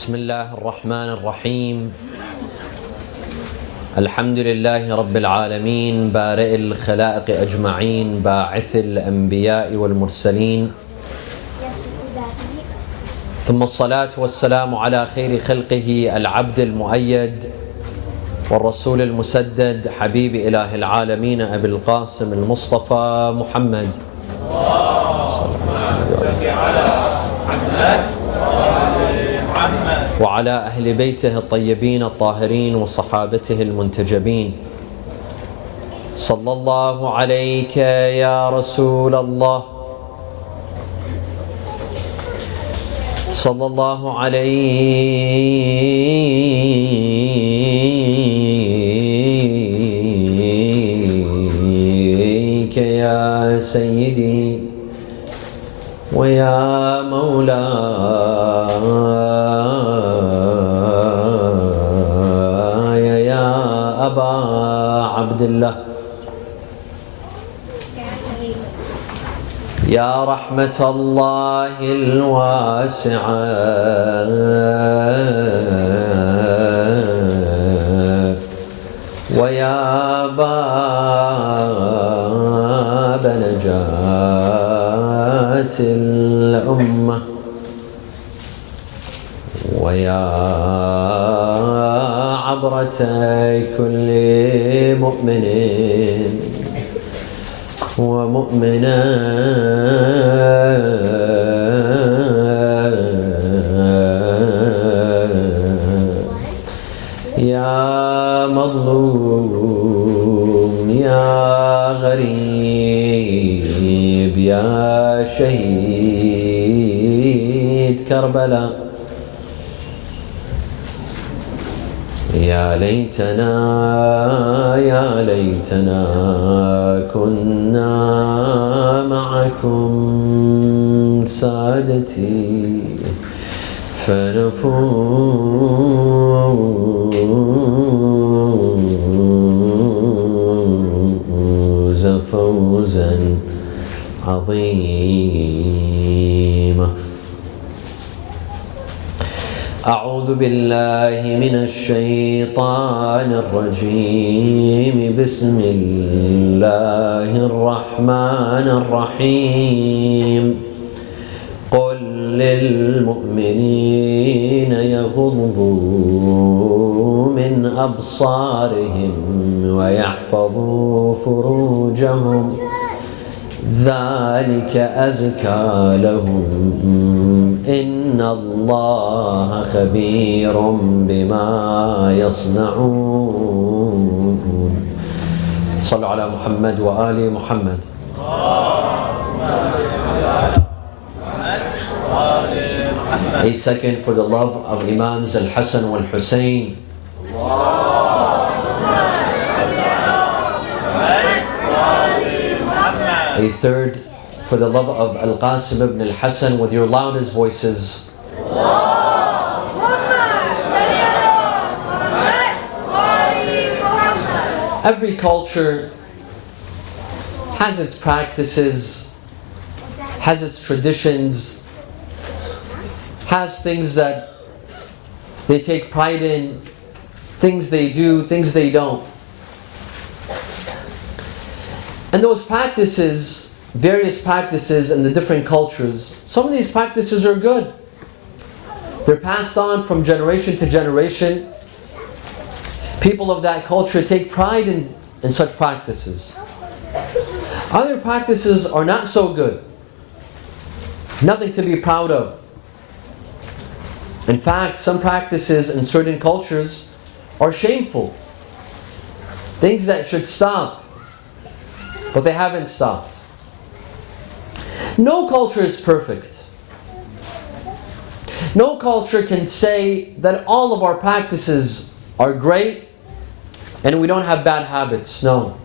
بسم الله الرحمن الرحيم. الحمد لله رب العالمين بارئ الخلائق أجمعين باعث الأنبياء والمرسلين، ثم الصلاة والسلام على خير خلقه العبد المؤيد والرسول المسدد حبيب إله العالمين أبي القاسم المصطفى محمد وعلى أهل بيته الطيبين الطاهرين وصحابته المنتجبين. صلى الله عليك يا رسول الله، صلى الله عليك يا سيدي ويا مولاي يا أبا عبد الله، يا رحمة الله الواسعة ويا باب نجاة الأمة ويا عبرة كل مؤمن ومؤمنة يا مظلوم يا غريب يا شهيد كربلاء، يا ليتنا يا ليتنا كنا معكم سادتي فنفوز فوزا عظيما. أعوذ بالله من الشيطان الرجيم. بسم الله الرحمن الرحيم. قل للمؤمنين يغضوا من أبصارهم ويحفظوا فروجهم ذلك أزكى لهم إن الله خبير بما يصنعون. صلوا على محمد وآل محمد. A second for the love of Imams Al-Hassan wal-Hussein. A third for the love of Al-Qasim ibn Al-Hassan with your loudest voices. Every culture has its practices, has its traditions, has things that they take pride in, things they do, things they don't. And those practices, various practices in the different cultures, some of these practices are good. They're passed on from generation to generation. People of that culture take pride in such practices. Other practices are not so good. Nothing to be proud of. In fact, some practices in certain cultures are shameful. Things that should stop, but they haven't stopped. No culture is perfect. No culture can say that all of our practices are great and we don't have bad habits. No.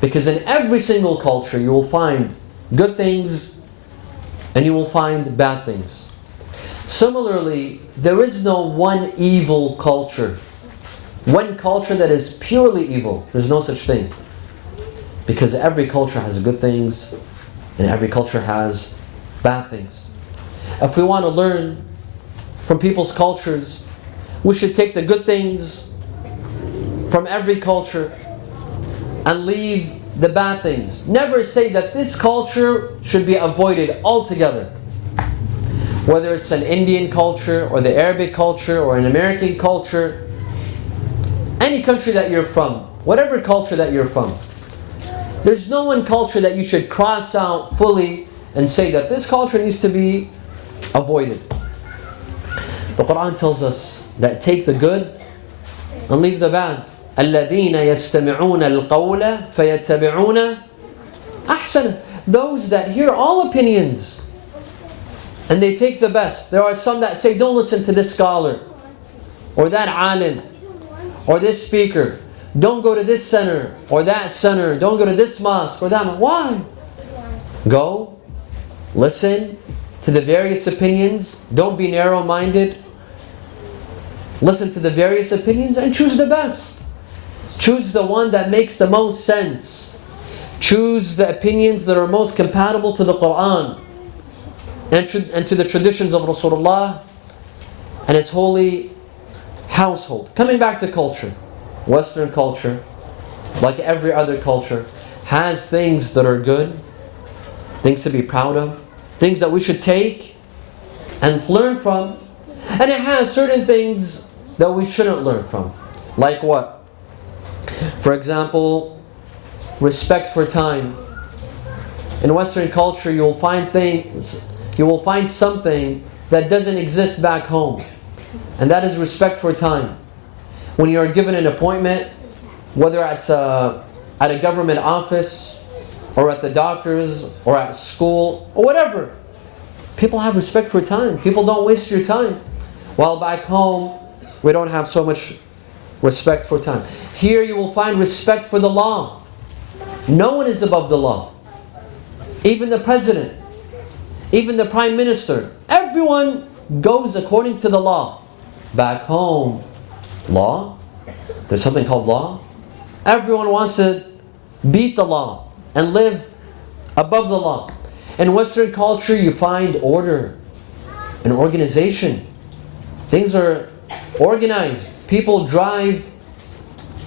Because in every single culture you will find good things and you will find bad things. Similarly, there is no one evil culture. One culture that is purely evil. There's no such thing. Because every culture has good things and every culture has bad things. If we want to learn from people's cultures. We should take the good things from every culture and leave the bad things. Never say that this culture should be avoided altogether. Whether it's an Indian culture or the Arabic culture or an American culture, any country that you're from, whatever culture that you're from, there's no one culture that you should cross out fully and say that this culture needs to be avoided. The Quran tells us that take the good and leave the bad. الَّذِينَ يَسْتَمِعُونَ الْقَوْلَ فَيَتَّبِعُونَ أَحْسَنَ. Those that hear all opinions and they take the best. There are some that say, don't listen to this scholar or that alim or this speaker. Don't go to this center or that center. Don't go to this mosque or that mosque. Why? Go, listen to the various opinions. Don't be narrow-minded. Listen to the various opinions and choose the best. Choose the one that makes the most sense. Choose the opinions that are most compatible to the Quran and to the traditions of Rasulullah and His holy household. Coming back to culture. Western culture, like every other culture, has things that are good, things to be proud of, things that we should take and learn from. And it has certain things that we shouldn't learn from. Like what? For example, respect for time. In Western culture, you will find something that doesn't exist back home. And that is respect for time. When you are given an appointment, whether at a government office, or at the doctor's, or at school, or whatever, people have respect for time. People don't waste your time. While back home, we don't have so much respect for time. Here you will find respect for the law. No one is above the law. Even the president, even the prime minister, everyone goes according to the law. Back home, law? There's something called law? Everyone wants to beat the law and live above the law. In Western culture, you find order and organization. Things are organized. People drive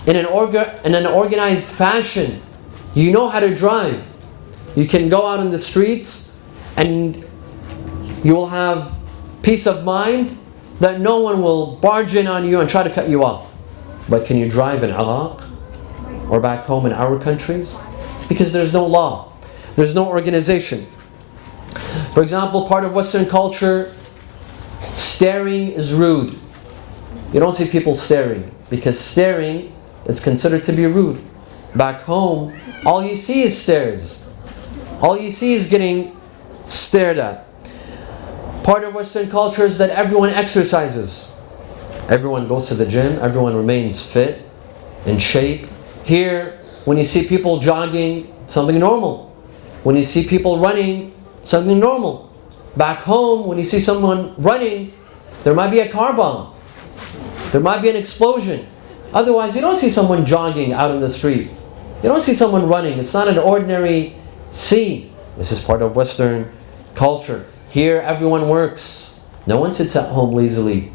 in an organized fashion. You know how to drive. You can go out in the streets and you will have peace of mind that no one will barge in on you and try to cut you off. But can you drive in Iraq or back home in our countries? Because there's no law. There's no organization. For example, part of Western culture, staring is rude. You don't see people staring because staring is considered to be rude. Back home, all you see is stares. All you see is getting stared at. Part of Western culture is that everyone exercises. Everyone goes to the gym. Everyone remains fit, in shape. Here, when you see people jogging, something normal. When you see people running, something normal. Back home, when you see someone running, there might be a car bomb. There might be an explosion. Otherwise, you don't see someone jogging out in the street. You don't see someone running. It's not an ordinary scene. This is part of Western culture. Here, everyone works. No one sits at home lazily.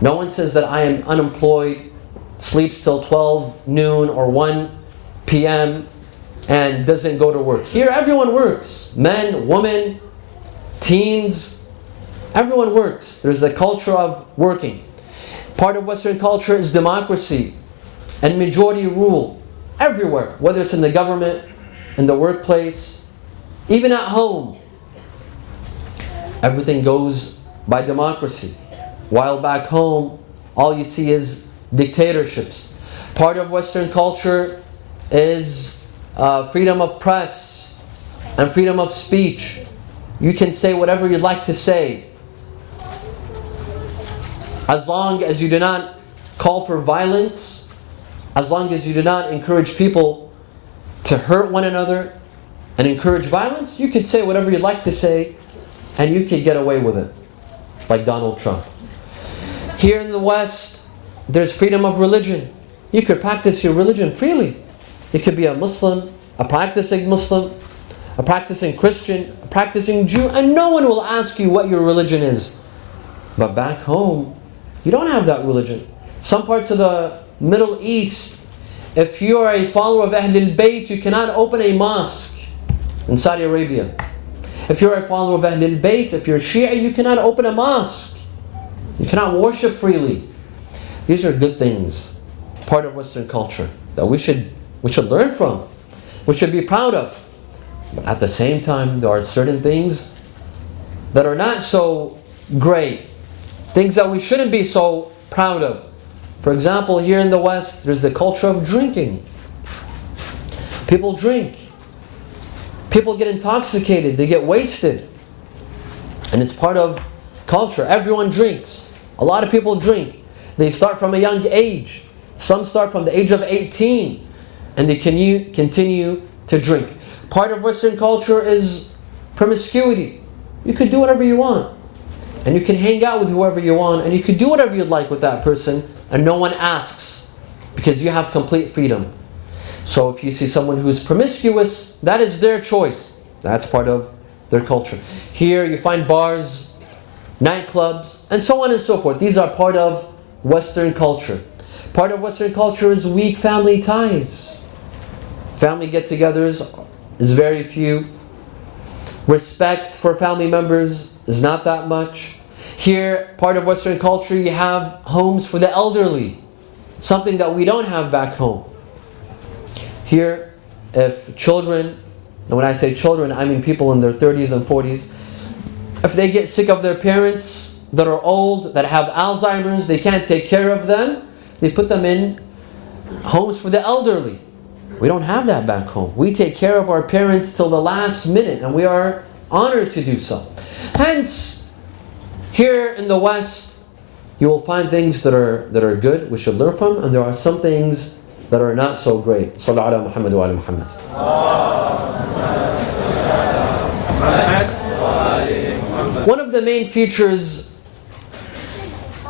No one says that I am unemployed, sleeps till 12 noon or 1 p.m. and doesn't go to work. Here, everyone works. Men, women, teens, everyone works. There's a culture of working. Part of Western culture is democracy and majority rule everywhere, whether it's in the government, in the workplace, even at home. Everything goes by democracy. While back home, all you see is dictatorships. Part of Western culture is freedom of press and freedom of speech. You can say whatever you'd like to say, as long as you do not call for violence, as long as you do not encourage people to hurt one another and encourage violence. You could say whatever you'd like to say and you could get away with it, like Donald Trump. Here in the West, there's freedom of religion. You could practice your religion freely. You could be a Muslim, a practicing Muslim, a practicing Christian, a practicing Jew, and no one will ask you what your religion is. But back home, you don't have that religion. Some parts of the Middle East, if you are a follower of Ahlul Bayt, you cannot open a mosque in Saudi Arabia. If you're a follower of Ahlul Bayt, if you're Shia, you cannot open a mosque. You cannot worship freely. These are good things, part of Western culture, that we should learn from. We should be proud of. But at the same time, there are certain things that are not so great. Things that we shouldn't be so proud of. For example, here in the West, there's the culture of drinking. People drink. People get intoxicated. They get wasted. And it's part of culture. Everyone drinks. A lot of people drink. They start from a young age. Some start from the age of 18. And they continue to drink. Part of Western culture is promiscuity. You could do whatever you want. And you can hang out with whoever you want. And you can do whatever you'd like with that person. And no one asks. Because you have complete freedom. So if you see someone who's promiscuous, that is their choice. That's part of their culture. Here you find bars, nightclubs, and so on and so forth. These are part of Western culture. Part of Western culture is weak family ties. Family get-togethers is very few. Respect for family members is not that much. Here, part of Western culture, you have homes for the elderly. Something that we don't have back home. Here, if children, and when I say children, I mean people in their 30s and 40s, if they get sick of their parents that are old, that have Alzheimer's, they can't take care of them, they put them in homes for the elderly. We don't have that back home. We take care of our parents till the last minute, and we are honored to do so. Hence, here in the West, you will find things that are good, we should learn from, and there are some things that are not so great. Sallallahu ala Muhammad wa ala Muhammad. One of the main features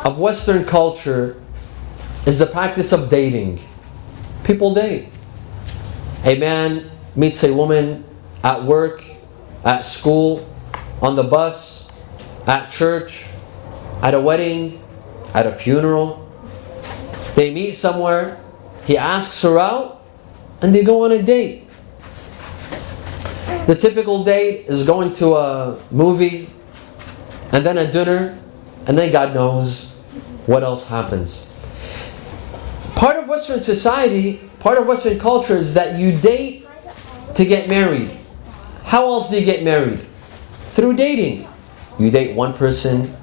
of Western culture is the practice of dating. People date. A man meets a woman at work, at school, on the bus, at church, at a wedding, at a funeral. They meet somewhere. He asks her out, and they go on a date. The typical date is going to a movie, and then a dinner, and then God knows what else happens. Part of Western society, part of Western culture is that you date to get married. How else do you get married? Through dating. You date one person,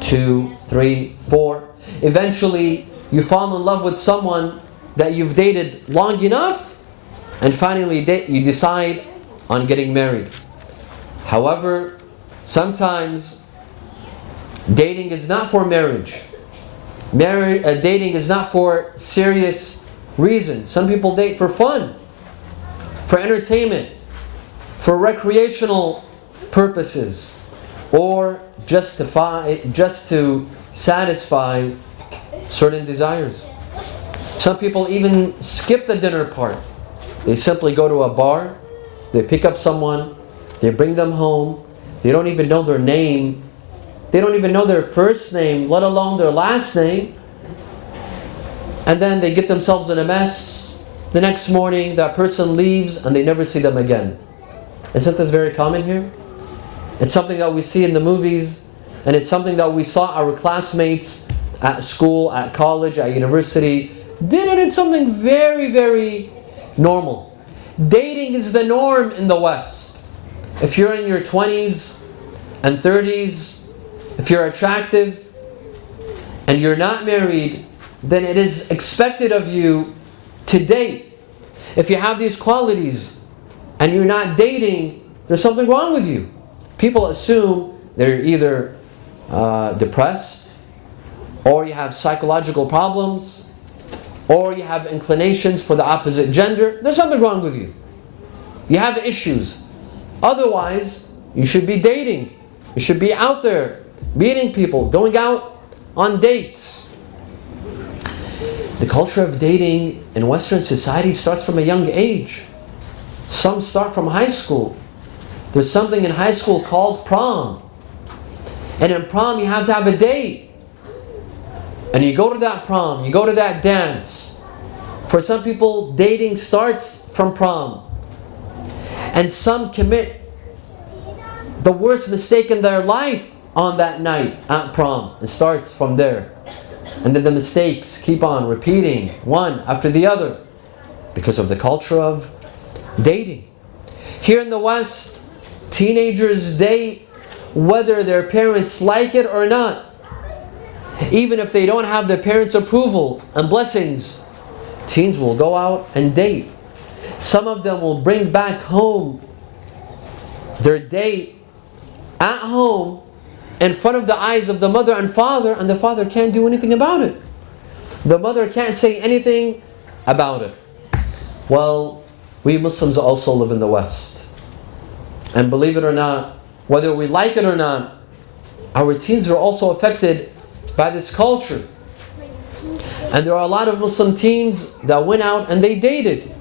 2, 3, 4. Eventually, you fall in love with someone that you've dated long enough, and finally you decide on getting married. However, sometimes dating is not for marriage. Dating is not for serious reasons. Some people date for fun, for entertainment, for recreational purposes, or just to satisfy certain desires. Some people even skip the dinner part. They simply go to a bar, they pick up someone, they bring them home, they don't even know their name, they don't even know their first name, let alone their last name, and then they get themselves in a mess. The next morning, that person leaves and they never see them again. Isn't this very common here? It's something that we see in the movies, and it's something that we saw our classmates at school, at college, at university did, and it's something very, very normal. Dating is the norm in the West. If you're in your 20s and 30s, if you're attractive and you're not married, then it is expected of you to date. If you have these qualities and you're not dating, there's something wrong with you. People assume they're either depressed, or you have psychological problems, or you have inclinations for the opposite gender. There's something wrong with you. You have issues. Otherwise, you should be dating. You should be out there, meeting people, going out on dates. The culture of dating in Western society starts from a young age. Some start from high school. There's something in high school called prom. And in prom you have to have a date. And you go to that prom, you go to that dance. For some people, dating starts from prom. And some commit the worst mistake in their life on that night at prom. It starts from there. And then the mistakes keep on repeating, one after the other, because of the culture of dating. Here in the West, teenagers date whether their parents like it or not. Even if they don't have their parents' approval and blessings, teens will go out and date. Some of them will bring back home their date at home in front of the eyes of the mother and the father can't do anything about it. The mother can't say anything about it. Well, we Muslims also live in the West. And believe it or not, whether we like it or not, our teens are also affected by this culture. And there are a lot of Muslim teens that went out and they dated.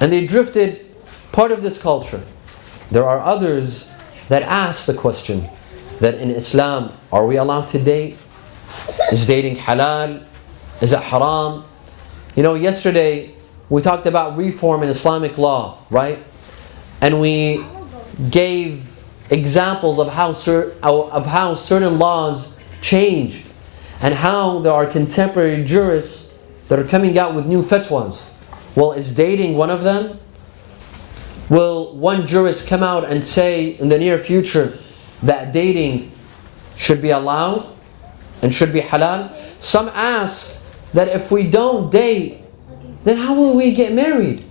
And they drifted part of this culture. There are others that ask the question that in Islam, are we allowed to date? Is dating halal? Is it haram? You know, yesterday we talked about reform in Islamic law, right? And we gave examples of how certain laws changed and how there are contemporary jurists that are coming out with new fatwas. Well, is dating one of them? Will one jurist come out and say in the near future that dating should be allowed and should be halal? Some ask that if we don't date, then how will we get married?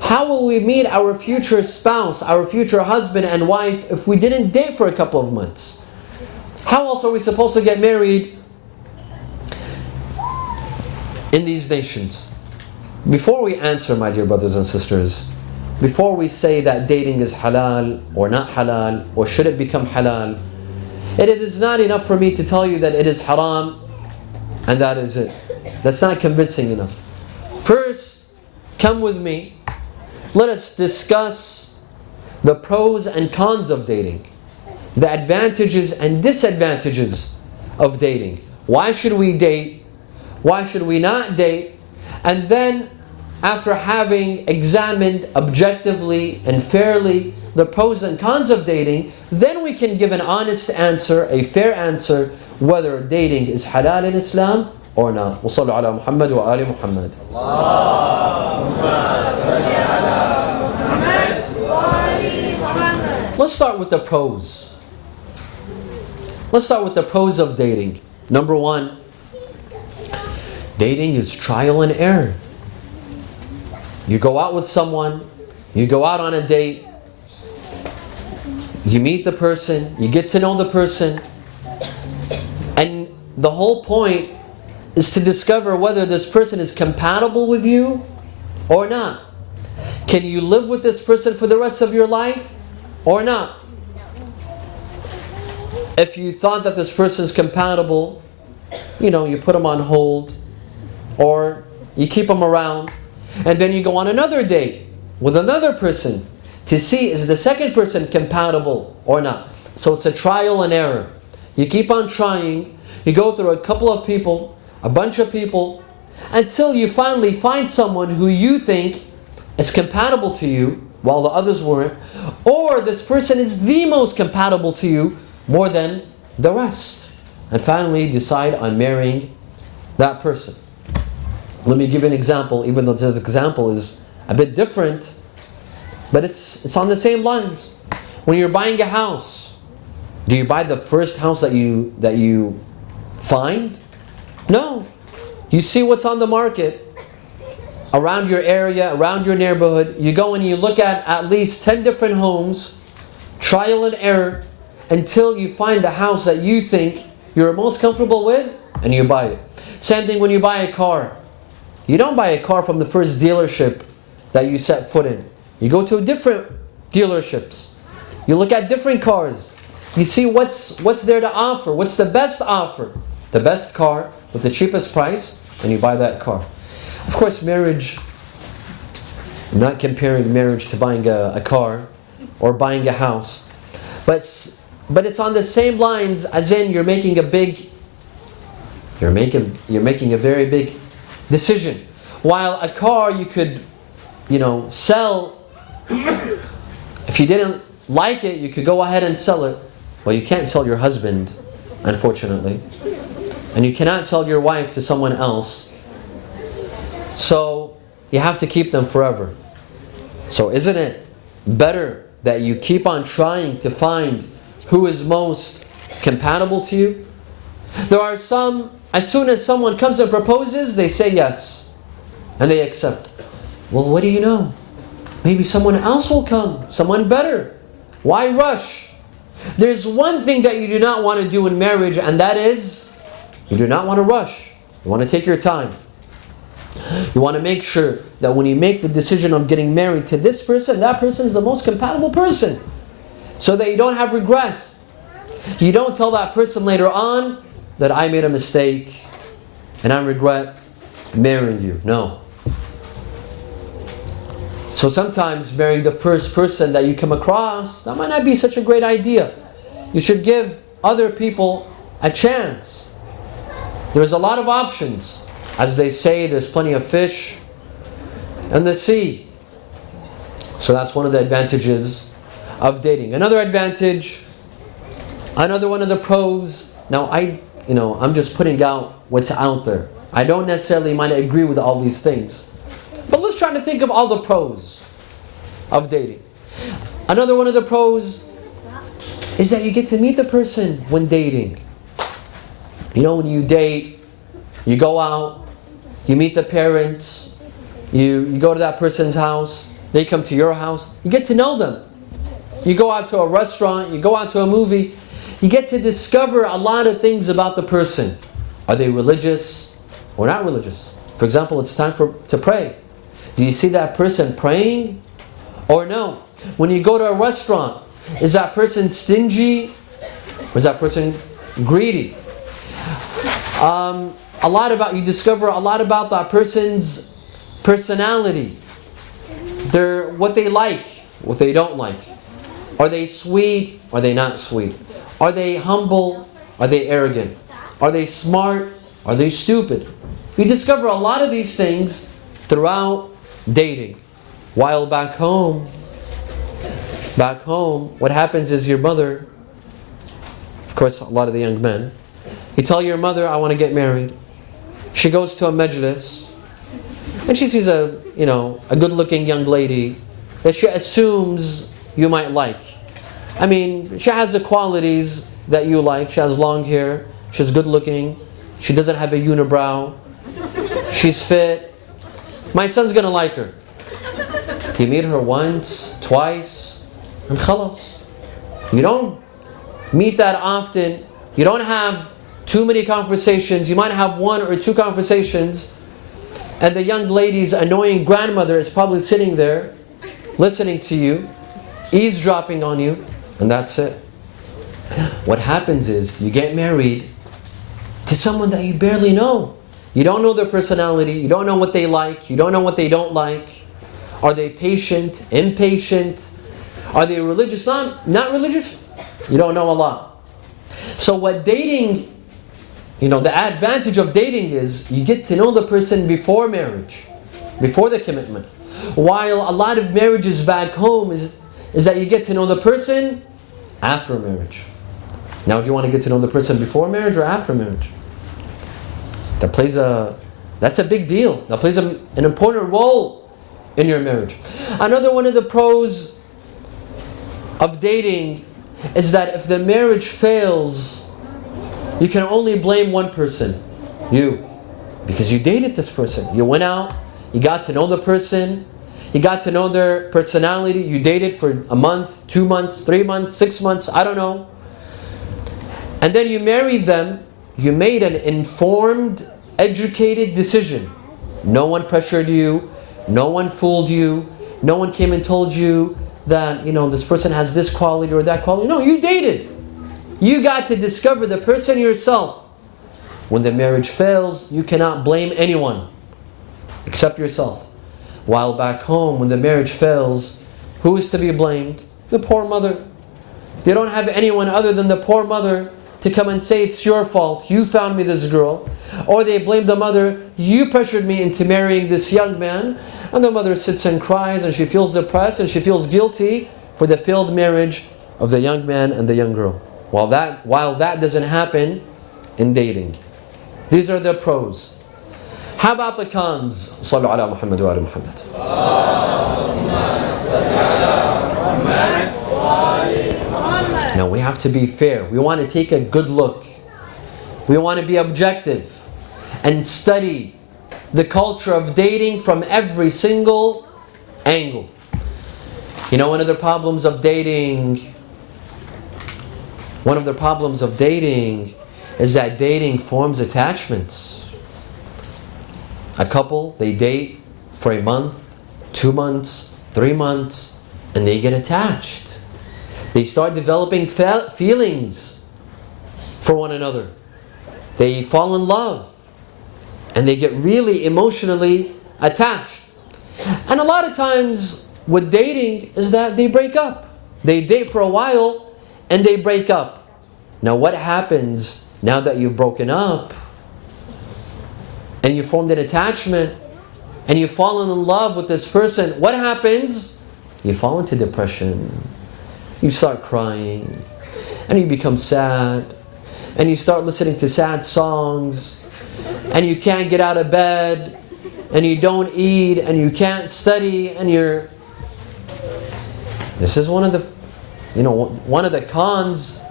How will we meet our future spouse, our future husband and wife if we didn't date for a couple of months? How else are we supposed to get married in these nations? Before we answer, my dear brothers and sisters, before we say that dating is halal or not halal, or should it become halal, it is not enough for me to tell you that it is haram and that is it. That's not convincing enough. First, come with me. Let us discuss the pros and cons of dating, the advantages and disadvantages of dating. Why should we date? Why should we not date? And then, after having examined objectively and fairly the pros and cons of dating, then we can give an honest answer, a fair answer, whether dating is halal in Islam or not. وصلوا على محمد وآل محمد. Let's start with the pros. Let's start with the pros of dating. Number one, dating is trial and error. You go out with someone, you go out on a date, you meet the person, you get to know the person, and the whole point is to discover whether this person is compatible with you or not. Can you live with this person for the rest of your life or not? If you thought that this person is compatible, you put them on hold or you keep them around, and then you go on another date with another person to see is the second person compatible or not. So it's a trial and error. You keep on trying, you go through a couple of people, a bunch of people, until you finally find someone who you think is compatible to you while the others weren't, or this person is the most compatible to you more than the rest, and finally decide on marrying that person. Let me give you an example, even though this example is a bit different, but it's on the same lines. When you're buying a house, do you buy the first house that you find? No. You see what's on the market around your area, around your neighborhood. You go and you look at least 10 different homes, trial and error, until you find the house that you think you're most comfortable with, and you buy it. Same thing when you buy a car. You don't buy a car from the first dealership that you set foot in. You go to different dealerships. You look at different cars. You see what's there to offer. What's the best offer? The best car with the cheapest price, and you buy that car. Of course, marriage, I'm not comparing marriage to buying a car or buying a house. But but it's on the same lines as in you're making a very big decision. While a car you could, sell. If you didn't like it, you could go ahead and sell it. Well, you can't sell your husband, unfortunately. And you cannot sell your wife to someone else. So you have to keep them forever. So isn't it better that you keep on trying to find who is most compatible to you? There are some, as soon as someone comes and proposes, they say yes. And they accept. Well, what do you know? Maybe someone else will come, someone better. Why rush? There's one thing that you do not want to do in marriage, and that is, you do not want to rush. You want to take your time. You want to make sure that when you make the decision of getting married to this person, that person is the most compatible person. So that you don't have regrets. You don't tell that person later on that I made a mistake and I regret marrying you. No. So sometimes marrying the first person that you come across, that might not be such a great idea. You should give other people a chance. There's a lot of options. As they say, there's plenty of fish in the sea. So that's one of the advantages of dating. Another advantage, another one of the pros. Now I'm just putting out what's out there. I don't necessarily might agree with all these things. But let's try to think of all the pros of dating. Another one of the pros is that you get to meet the person when dating. When you date, you go out, you meet the parents, you go to that person's house, they come to your house, you get to know them. You go out to a restaurant, you go out to a movie, you get to discover a lot of things about the person. Are they religious or not religious? For example, it's time to pray. Do you see that person praying or no? When you go to a restaurant, is that person stingy or is that person greedy? You discover a lot about that person's personality. What they like, what they don't like. Are they sweet? Are they not sweet? Are they humble? Are they arrogant? Are they smart? Are they stupid? You discover a lot of these things throughout dating. While back home, what happens is your mother, of course a lot of the young men, you tell your mother, I want to get married. She goes to a majlis and she sees a good-looking young lady that she assumes you might like. She has the qualities that you like. She has long hair, she's good-looking, she doesn't have a unibrow, she's fit. My son's gonna like her. You meet her once, twice, and khalas. You don't meet that often. You don't have too many conversations. You might have one or two conversations, and the young lady's annoying grandmother is probably sitting there, listening to you, eavesdropping on you, and that's it. What happens is you get married to someone that you barely know. You don't know their personality. You don't know what they like. You don't know what they don't like. Are they patient, impatient? Are they religious, not religious? You don't know a lot. So what dating, the advantage of dating is you get to know the person before marriage, before the commitment. While a lot of marriages back home is that you get to know the person after marriage. Now, do you want to get to know the person before marriage or after marriage? That's a big deal. That plays an important role in your marriage. Another one of the pros of dating is that if the marriage fails, you can only blame one person, you. Because you dated this person. You went out, you got to know the person, you got to know their personality, you dated for a month, 2 months, 3 months, 6 months, I don't know. And then you married them. You made an informed, educated decision. No one pressured you. No one fooled you. No one came and told you that, this person has this quality or that quality. No, you dated. You got to discover the person yourself. When the marriage fails, you cannot blame anyone except yourself. While back home, when the marriage fails, who is to be blamed? The poor mother. They don't have anyone other than the poor mother to come and say, it's your fault, you found me this girl. Or they blame the mother, you pressured me into marrying this young man. And the mother sits and cries and she feels depressed and she feels guilty for the failed marriage of the young man and the young girl. While that doesn't happen in dating. These are the pros. How about the cons? Sallu ala Muhammad wa ala Muhammad. Now we have to be fair. We want to take a good look. We want to be objective and study the culture of dating from every single angle. You know, one of the problems of dating is that dating forms attachments. A couple, they date for a month, 2 months, 3 months, and they get attached. They start developing feelings for one another. They fall in love. And they get really emotionally attached. And a lot of times with dating is that they break up. They date for a while and they break up. Now what happens now that you've broken up and you formed an attachment and you've fallen in love with this person? What happens? You fall into depression. You start crying and you become sad and you start listening to sad songs. And you can't get out of bed, and you don't eat, and you can't study, and this is one of the cons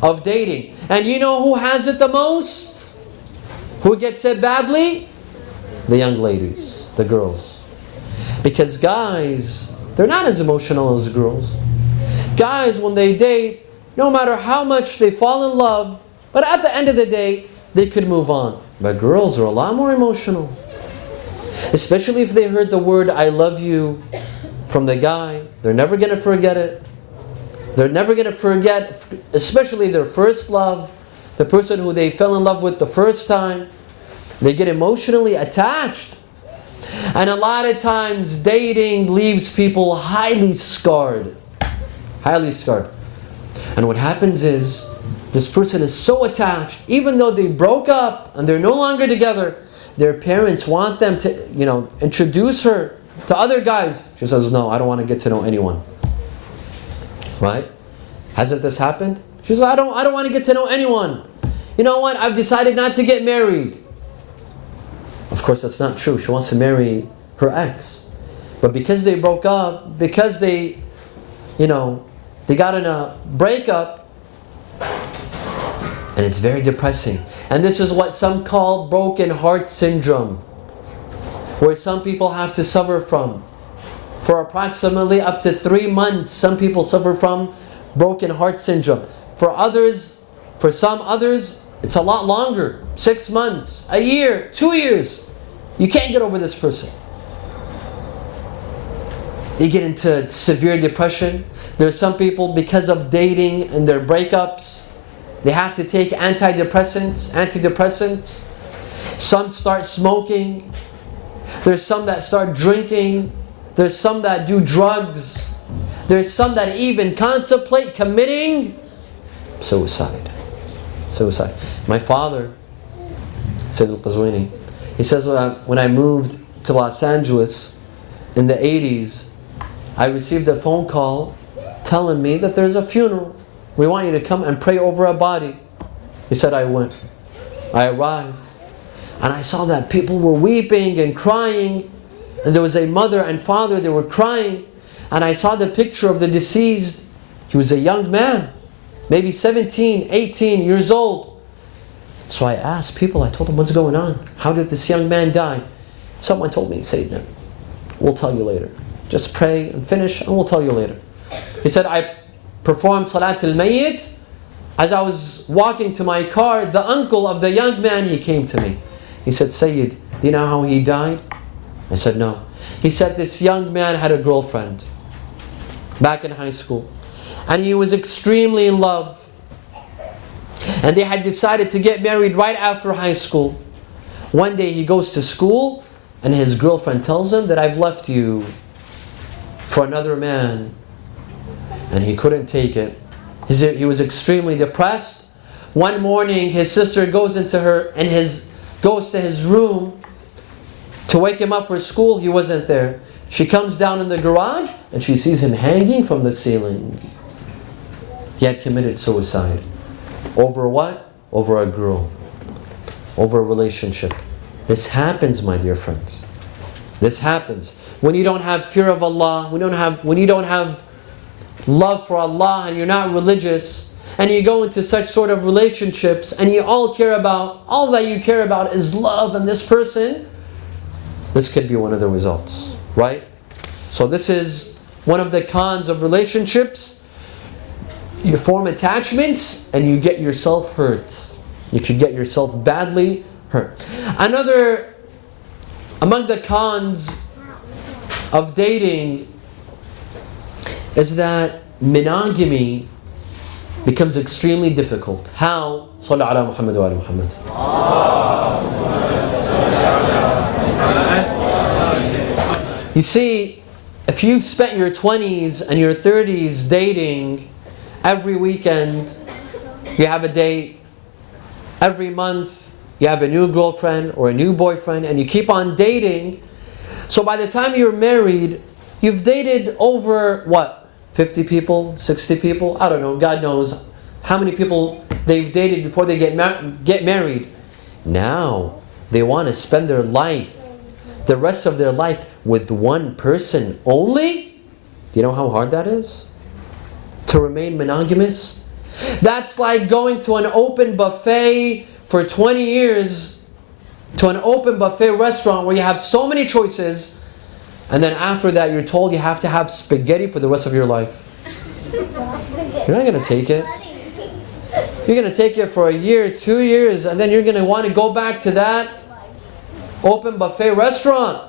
of dating. And you know who has it the most? Who gets it badly? The young ladies, the girls. Because guys, they're not as emotional as girls. Guys, when they date, no matter how much they fall in love, but at the end of the day, they could move on. But girls are a lot more emotional. Especially if they heard the word I love you from the guy. They're never going to forget it. They're never going to forget, especially their first love, the person who they fell in love with the first time. They get emotionally attached. And a lot of times dating leaves people highly scarred. Highly scarred. And what happens is, this person is so attached, even though they broke up and they're no longer together, their parents want them to, introduce her to other guys. She says, no, I don't want to get to know anyone. Right? Hasn't this happened? She says, I don't want to get to know anyone. You know what? I've decided not to get married. Of course, that's not true. She wants to marry her ex. But because they broke up, because they got in a breakup, and it's very depressing. And this is what some call broken heart syndrome, where some people have to suffer from. For approximately up to 3 months, some people suffer from broken heart syndrome. For some others, it's a lot longer. 6 months, a year, 2 years. You can't get over this person. They get into severe depression. There's some people, because of dating and their breakups, they have to take antidepressants. Some start smoking. There's some that start drinking. There's some that do drugs. There's some that even contemplate committing suicide. My father, Sayyid Al-Qazwini, he says when I moved to Los Angeles in the 80s, I received a phone call telling me that there's a funeral. We want you to come and pray over a body. He said, I went. I arrived. And I saw that people were weeping and crying. And there was a mother and father, they were crying. And I saw the picture of the deceased. He was a young man, maybe 17, 18 years old. So I asked people, I told them, what's going on? How did this young man die? Someone told me, Sayyidina, we'll tell you later. Just pray and finish and we'll tell you later. He said, I performed Salat al-Mayyit. As I was walking to my car, the uncle of the young man, he came to me. He said, Sayyid, do you know how he died? I said, no. He said this young man had a girlfriend back in high school. And he was extremely in love. And they had decided to get married right after high school. One day he goes to school and his girlfriend tells him that I've left you for another man. And he couldn't take it. He was extremely depressed. One morning, his sister goes goes to his room to wake him up for school. He wasn't there. She comes down in the garage and she sees him hanging from the ceiling. He had committed suicide. Over what? Over a girl. Over a relationship. This happens, my dear friends. This happens. When you don't have fear of Allah, when you don't have love for Allah and you're not religious, and you go into such sort of relationships and all that you care about is love and this person, this could be one of the results, right? So this is one of the cons of relationships. You form attachments and you get yourself hurt. You could get yourself badly hurt. Another, among the cons of dating is that monogamy becomes extremely difficult. How? Sallu ala Muhammad wa ala Muhammad. You see, if you've spent your 20s and your 30s dating, every weekend you have a date, every month you have a new girlfriend or a new boyfriend, and you keep on dating. So by the time you're married, you've dated over what? 50 people, 60 people? I don't know, God knows how many people they've dated before they get married. Now, they want to spend their life, the rest of their life, with one person only? Do you know how hard that is? To remain monogamous? That's like going to an open buffet for 20 years, to an open buffet restaurant where you have so many choices, and then after that you're told you have to have spaghetti for the rest of your life. You're not going to take it. You're going to take it for a year, 2 years, and then you're going to want to go back to that open buffet restaurant.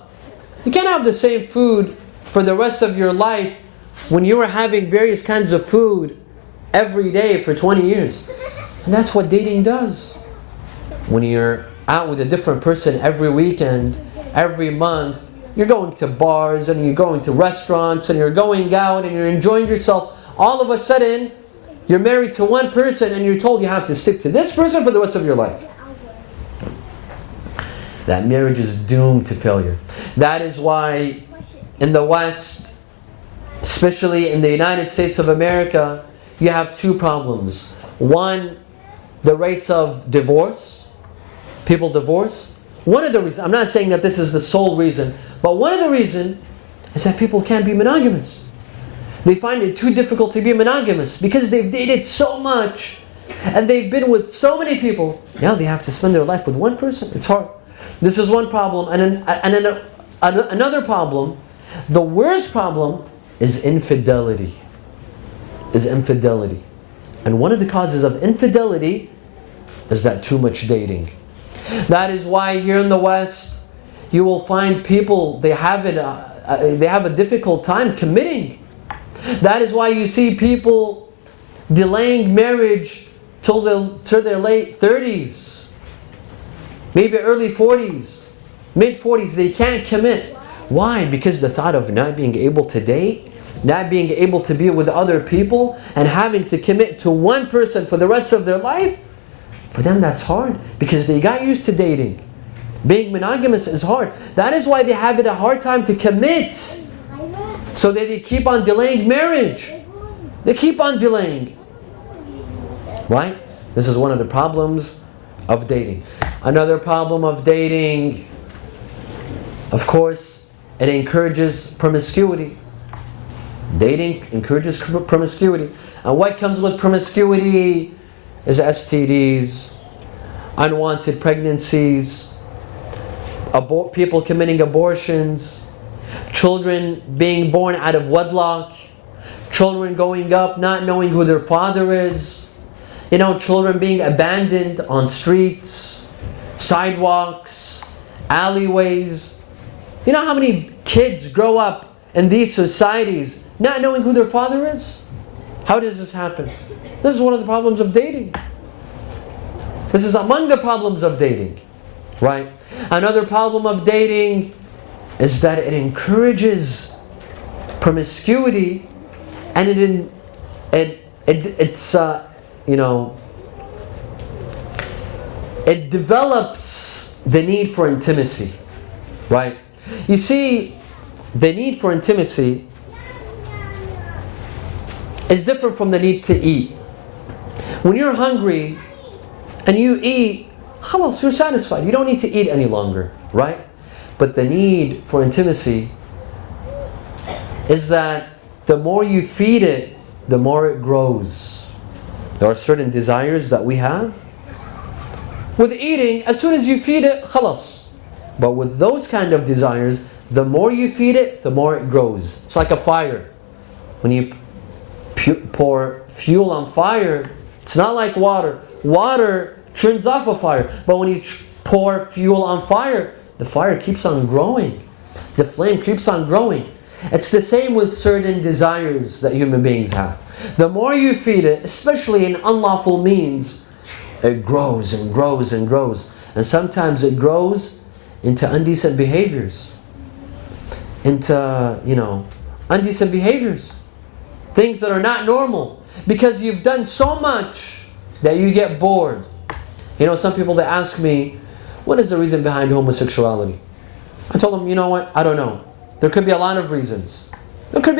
You can't have the same food for the rest of your life when you were having various kinds of food every day for 20 years. And that's what dating does. When you're out with a different person every weekend, every month, you're going to bars and you're going to restaurants and you're going out and you're enjoying yourself. All of a sudden, you're married to one person and you're told you have to stick to this person for the rest of your life. That marriage is doomed to failure. That is why in the West, especially in the United States of America, you have two problems. One, the rates of divorce. People divorce. One of the reasons, I'm not saying that this is the sole reason, but one of the reasons is that people can't be monogamous. They find it too difficult to be monogamous because they've dated so much and they've been with so many people. Now they have to spend their life with one person. It's hard. This is one problem. And another problem, the worst problem, is infidelity. And one of the causes of infidelity is that too much dating. That is why here in the West, you will find people, they have a difficult time committing. That is why you see people delaying marriage till their late 30s, maybe early 40s, mid 40s. They can't commit. Why? Because the thought of not being able to date, not being able to be with other people, and having to commit to one person for the rest of their life, for them that's hard because they got used to dating. Being monogamous is hard. That is why they have a hard time to commit. So that they keep on delaying marriage. They keep on delaying. Right? This is one of the problems of dating. Another problem of dating, of course, it encourages promiscuity. Dating encourages promiscuity. And what comes with promiscuity is STDs, unwanted pregnancies, people committing abortions, children being born out of wedlock, children going up not knowing who their father is, children being abandoned on streets, sidewalks, alleyways. You know how many kids grow up in these societies not knowing who their father is? How does this happen? This is one of the problems of dating. This is among the problems of dating, right? Another problem of dating is that it encourages promiscuity, and it it's it develops the need for intimacy, right? You see, the need for intimacy is different from the need to eat. When you're hungry and you eat, khalas, you're satisfied. You don't need to eat any longer, right? But the need for intimacy is that the more you feed it, the more it grows. There are certain desires that we have. With eating, as soon as you feed it, khalas. But with those kind of desires, the more you feed it, the more it grows. It's like a fire. When you pour fuel on fire, it's not like water. Water turns off a fire. But when you pour fuel on fire, the fire keeps on growing. The flame keeps on growing. It's the same with certain desires that human beings have. The more you feed it, especially in unlawful means, it grows and grows and grows. And sometimes it grows into indecent behaviors. Into, indecent behaviors. Things that are not normal. Because you've done so much that you get bored. Some people, they ask me, what is the reason behind homosexuality? I told them, you know what? I don't know. There could be a lot of reasons. Could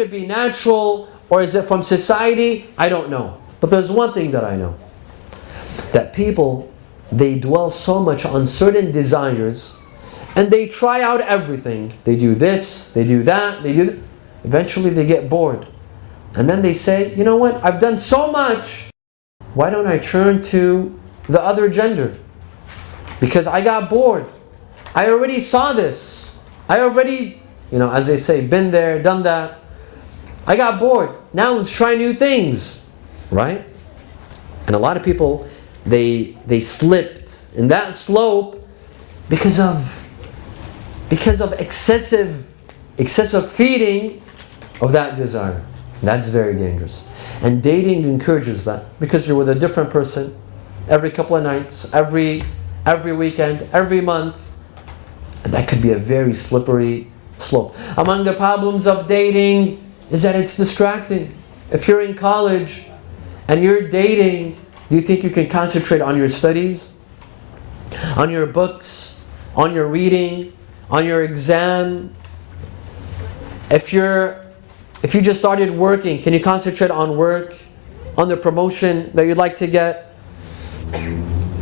it be natural, or is it from society? I don't know. But there's one thing that I know. That people, they dwell so much on certain desires, and they try out everything. They do this, they do that, Eventually they get bored. And then they say, you know what? I've done so much. Why don't I turn to the other gender? Because I got bored. I already saw this. I already, as they say, been there, done that. I got bored. Now let's try new things. Right? And a lot of people, they slipped in that slope because of excessive feeding of that desire. That's very dangerous. And dating encourages that, because you're with a different person every couple of nights, every weekend, every month. And that could be a very slippery slope. Among the problems of dating is that it's distracting. If you're in college and you're dating, do you think you can concentrate on your studies? On your books? On your reading? On your exam? If you just started working, can you concentrate on work? On the promotion that you'd like to get?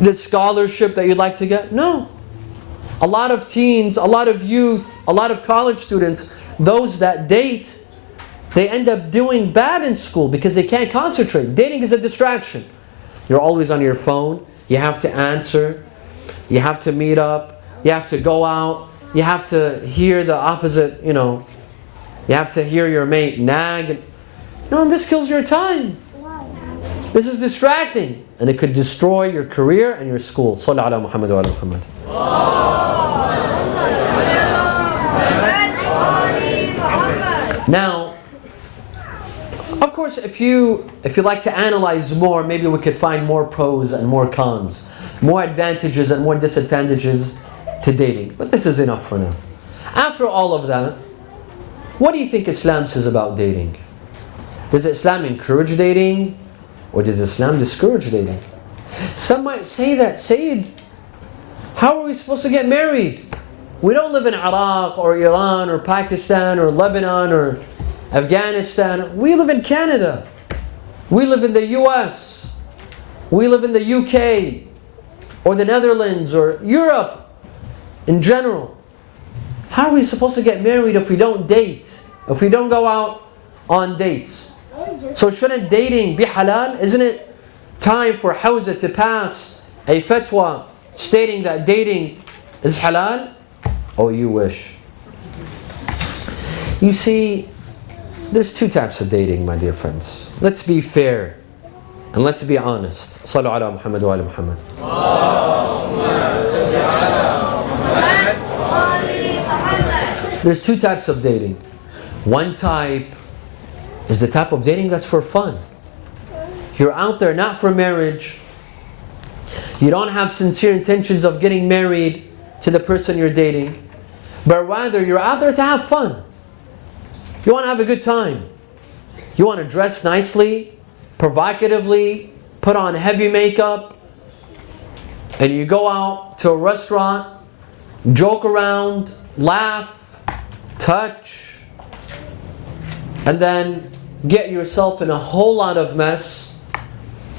The scholarship that you'd like to get? No. A lot of teens, a lot of youth, a lot of college students, those that date, they end up doing bad in school because they can't concentrate. Dating is a distraction. You're always on your phone. You have to answer. You have to meet up. You have to go out. You have to hear the opposite, You have to hear your mate nag. No, this kills your time. This is distracting. And it could destroy your career and your school. Sallu ala Muhammad wa ala Muhammad. Now, of course, if you like to analyze more, maybe we could find more pros and more cons, more advantages and more disadvantages to dating. But this is enough for now. After all of that, what do you think Islam says about dating? Does Islam encourage dating? Or does Islam discourage dating? Some might say that, Sayyid, how are we supposed to get married? We don't live in Iraq or Iran or Pakistan or Lebanon or Afghanistan. We live in Canada. We live in the US. We live in the UK or the Netherlands or Europe in general. How are we supposed to get married if we don't date? If we don't go out on dates? So shouldn't dating be halal? Isn't it time for Hawza to pass a fatwa stating that dating is halal? Oh, you wish. You see, there's two types of dating, my dear friends. Let's be fair and let's be honest. Sallu ala Muhammad wa ala Muhammad. There's two types of dating. One type is the type of dating that's for fun. You're out there not for marriage. You don't have sincere intentions of getting married to the person you're dating, but rather you're out there to have fun. You want to have a good time. You want to dress nicely, provocatively, put on heavy makeup, and you go out to a restaurant, joke around, laugh, touch, and then get yourself in a whole lot of mess,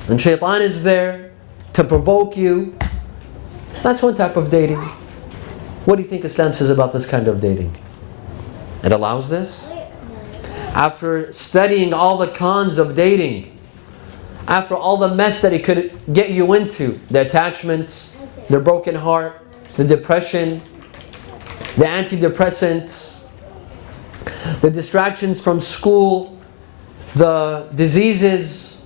and shaitan is there to provoke you. That's one type of dating. What do you think Islam says about this kind of dating? It allows this? After studying all the cons of dating, after all the mess that it could get you into, the attachments, the broken heart, the depression, the antidepressants, the distractions from school, the diseases,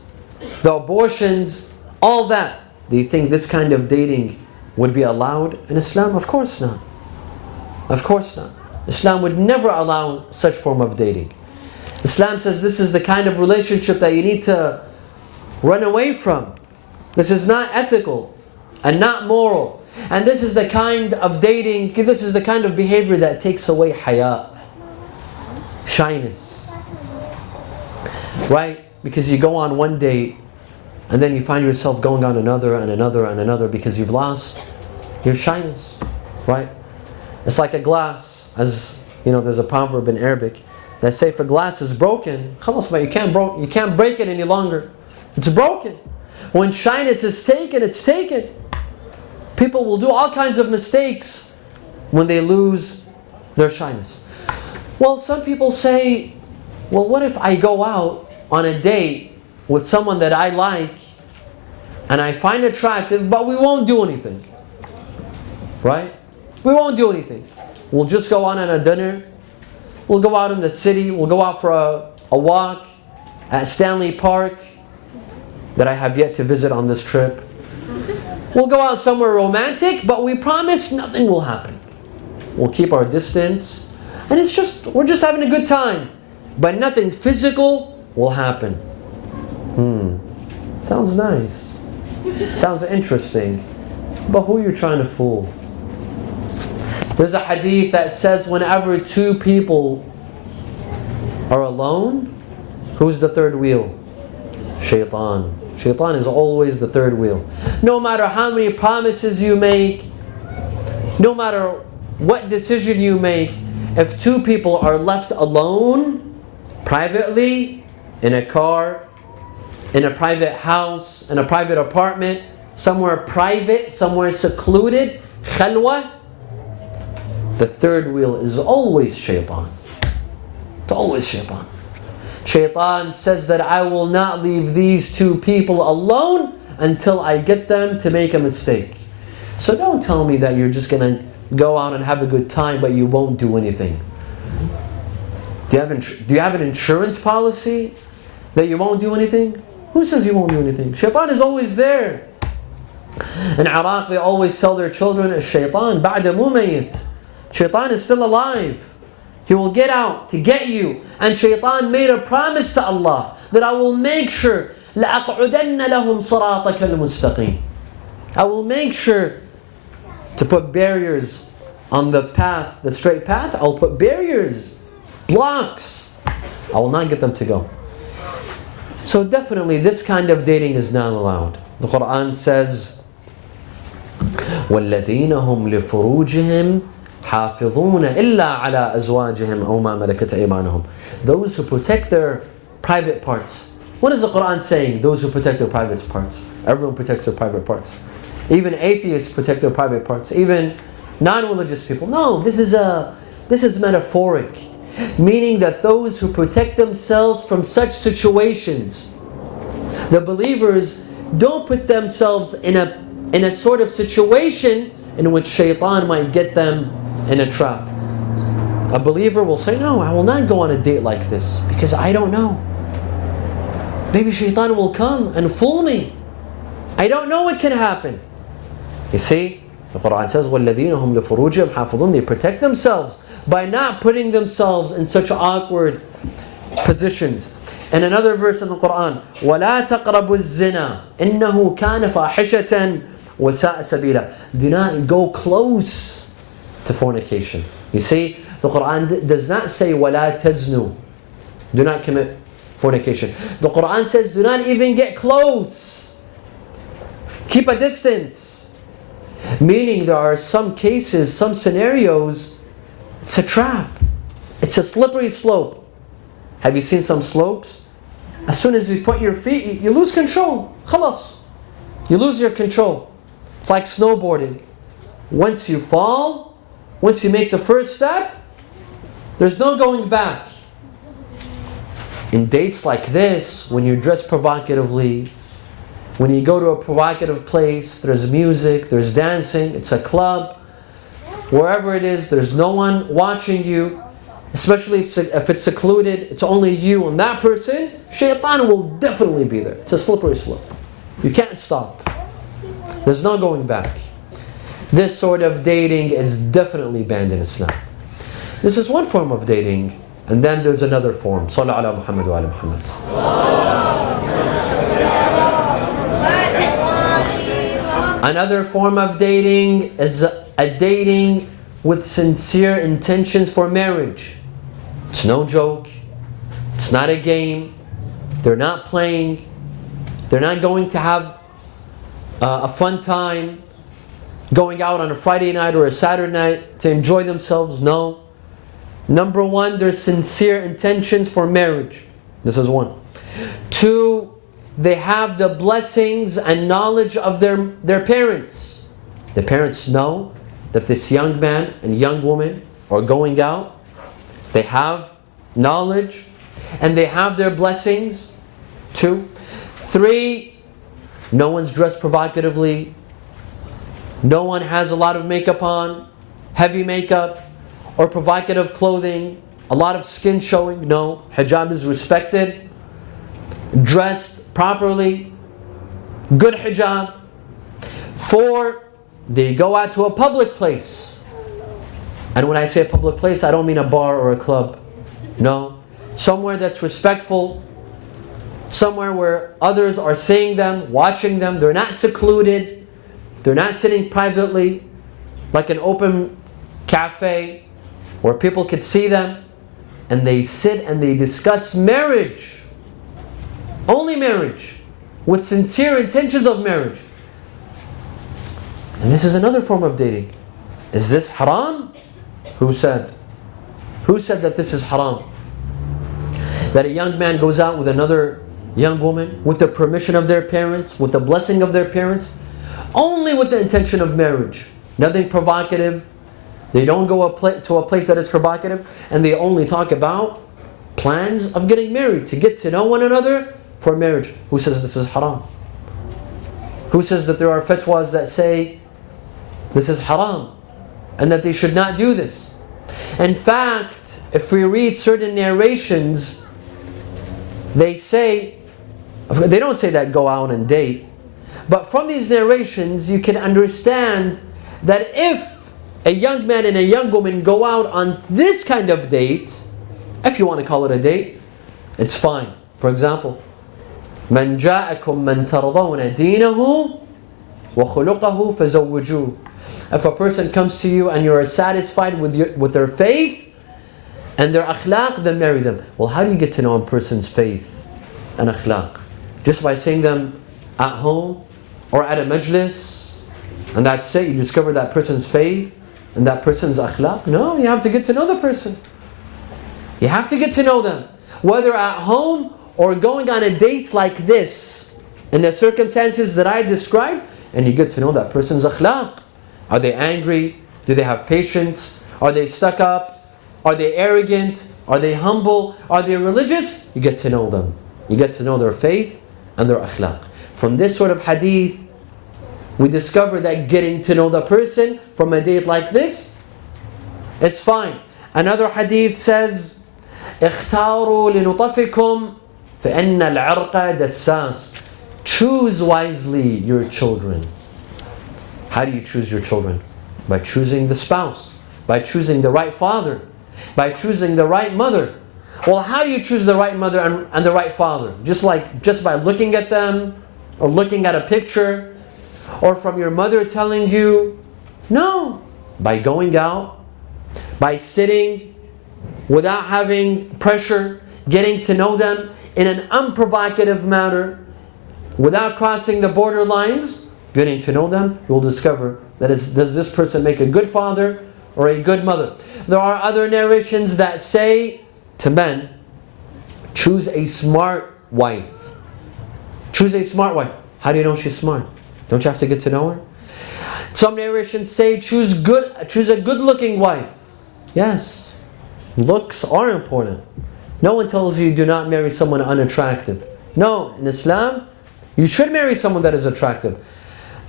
the abortions, all that. Do you think this kind of dating would be allowed in Islam? Of course not. Of course not. Islam would never allow such form of dating. Islam says this is the kind of relationship that you need to run away from. This is not ethical and not moral. And this is the kind of dating, this is the kind of behavior that takes away haya, shyness. Right? Because you go on one date and then you find yourself going on another and another and another because you've lost your shyness. Right? It's like a glass. As you know, there's a proverb in Arabic that say if a glass is broken, khalas, but you can't break it any longer. It's broken. When shyness is taken, it's taken. People will do all kinds of mistakes when they lose their shyness. Well, some people say, well, what if I go out on a date with someone that I like and I find attractive, but we won't do anything? Right? We won't do anything. We'll just go on a dinner. We'll go out in the city. We'll go out for a walk at Stanley Park that I have yet to visit on this trip. We'll go out somewhere romantic, but we promise nothing will happen. We'll keep our distance, and we're just having a good time, but nothing physical will happen. Sounds nice. Sounds interesting. But who are you trying to fool? There's a hadith that says whenever two people are alone, who's the third wheel? Shaitan. Shaitan is always the third wheel. No matter how many promises you make, no matter what decision you make, if two people are left alone, privately, in a car, in a private house, in a private apartment, somewhere private, somewhere secluded, khalwa, the third wheel is always shaitan. It's always shaitan. Shaitan says that I will not leave these two people alone until I get them to make a mistake. So don't tell me that you're just going to go out and have a good time but you won't do anything. Do you have an insurance policy that you won't do anything? Who says you won't do anything? Shaitan is always there. In Iraq they always tell their children, Shaitan ba'da mumayit. Shaitan is still alive. He will get out to get you. And Shaitan made a promise to Allah that I will make sure لَأَقْعُدَنَّ لَهُمْ صَرَاطَكَ الْمُسْتَقِيمِ. I will make sure to put barriers on the path, the straight path. I will put barriers, blocks. I will not get them to go. So definitely this kind of dating is not allowed. The Quran says, وَالَّذِينَ هُمْ لِفُرُوجِهِمْ حافظون إلا على أزواجهم أو ما ملكت أيمانهم. Those who protect their private parts. What is the Quran saying? Those who protect their private parts. Everyone protects their private parts. Even atheists protect their private parts. Even non-religious people. No, this is metaphoric, meaning that those who protect themselves from such situations, the believers don't put themselves in a sort of situation in which shaitan might get them in a trap. A believer will say, no, I will not go on a date like this because I don't know. Maybe shaitan will come and fool me. I don't know what can happen. You see, the Quran says, وَالَّذِينَ هُمْ لِفُرُوجِهِمْ حَافِظُونَ. They protect themselves by not putting themselves in such awkward positions. And another verse in the Quran, وَلَا تَقْرَبُوا الزِّنَا إِنَّهُ كَانَ فَاحِشَةً وَسَاءَ سَبِيلًا. Do not go close to fornication. You see, the Quran does not say وَلَا تَزْنُوا. Do not commit fornication. The Quran says, do not even get close. Keep a distance. Meaning there are some cases, some scenarios, it's a trap. It's a slippery slope. Have you seen some slopes? As soon as you put your feet, you lose control. Khalas. You lose your control. It's like snowboarding. Once you fall, once you make the first step, there's no going back. In dates like this, when you dress provocatively, when you go to a provocative place, there's music, there's dancing, it's a club, wherever it is, there's no one watching you, especially if it's secluded, it's only you and that person, shaitan will definitely be there. It's a slippery slope. You can't stop. There's no going back. This sort of dating is definitely banned in Islam. This is one form of dating, and then there's another form. Sallu ala Muhammad wa ala Muhammad. Another form of dating is a dating with sincere intentions for marriage. It's no joke. It's not a game. They're not playing. They're not going to have a fun time going out on a Friday night or a Saturday night to enjoy themselves. No. Number one, their sincere intentions for marriage. This is one. Two, they have the blessings and knowledge of their parents. The parents know that this young man and young woman are going out. They have knowledge and they have their blessings. Two. Three, no one's dressed provocatively. No one has a lot of makeup on, heavy makeup, or provocative clothing, a lot of skin showing. No, hijab is respected. Dressed properly, good hijab. Four, they go out to a public place. And when I say a public place, I don't mean a bar or a club. No, somewhere that's respectful, somewhere where others are seeing them, watching them. They're not secluded. They're not sitting privately like an open cafe where people could see them. And they sit and they discuss marriage. Only marriage, with sincere intentions of marriage. And this is another form of dating. Is this haram? Who said? Who said that this is haram? That a young man goes out with another young woman with the permission of their parents, with the blessing of their parents, only with the intention of marriage. Nothing provocative. They don't go to a place that is provocative, and they only talk about plans of getting married, to get to know one another for marriage. Who says this is haram? Who says that there are fatwas that say this is haram and that they should not do this? In fact, if we read certain narrations, they don't say that go out and date, but from these narrations you can understand that if a young man and a young woman go out on this kind of date, if you want to call it a date, it's fine. For example, من جاءكم من ترضون دينه وخلقه فزوجوه. If a person comes to you and you are satisfied with their faith and their akhlaq, then marry them. Well, how do you get to know a person's faith and akhlaq? Just by seeing them at home or at a majlis, and that's it, you discover that person's faith and that person's akhlaq? No, you have to get to know the person. You have to get to know them. Whether at home or going on a date like this, in the circumstances that I described, and you get to know that person's akhlaq. Are they angry? Do they have patience? Are they stuck up? Are they arrogant? Are they humble? Are they religious? You get to know them. You get to know their faith and their akhlaq. From this sort of hadith, we discover that getting to know the person from a date like this is fine. Another hadith says, اختاروا لنطفكم فإن العرق دساس. Choose wisely your children. How do you choose your children? By choosing the spouse, by choosing the right father, by choosing the right mother. Well, how do you choose the right mother and the right father? Just by looking at them, or looking at a picture, or from your mother telling you? No. By going out, by sitting without having pressure, getting to know them in an unprovocative manner, without crossing the border lines, getting to know them, you'll discover that does this person make a good father or a good mother. There are other narrations that say to men, choose a smart wife. Choose a smart wife. How do you know she's smart? Don't you have to get to know her? Some narrations say choose a good-looking wife. Yes, looks are important. No one tells you do not marry someone unattractive. No, in Islam, you should marry someone that is attractive.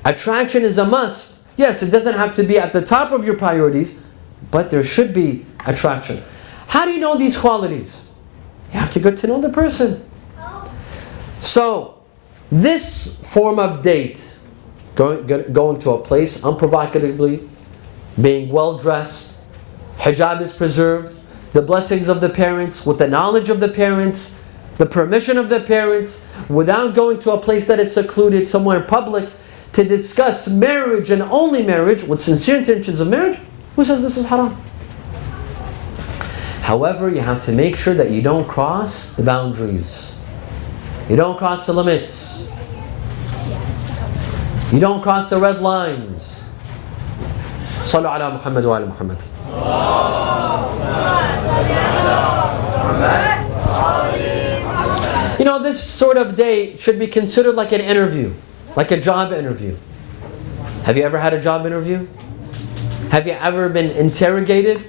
Attraction is a must. Yes, it doesn't have to be at the top of your priorities, but there should be attraction. How do you know these qualities? You have to get to know the person. So, this form of date, going to a place unprovocatively, being well dressed, hijab is preserved, the blessings of the parents, with the knowledge of the parents, the permission of the parents, without going to a place that is secluded, somewhere in public, to discuss marriage and only marriage, with sincere intentions of marriage. Who says this is haram? However, you have to make sure that you don't cross the boundaries. You don't cross the limits. You don't cross the red lines. Sallu ala Muhammad wa ala Muhammad. You know, this sort of date should be considered like an interview, like a job interview. Have you ever had a job interview? Have you ever been interrogated?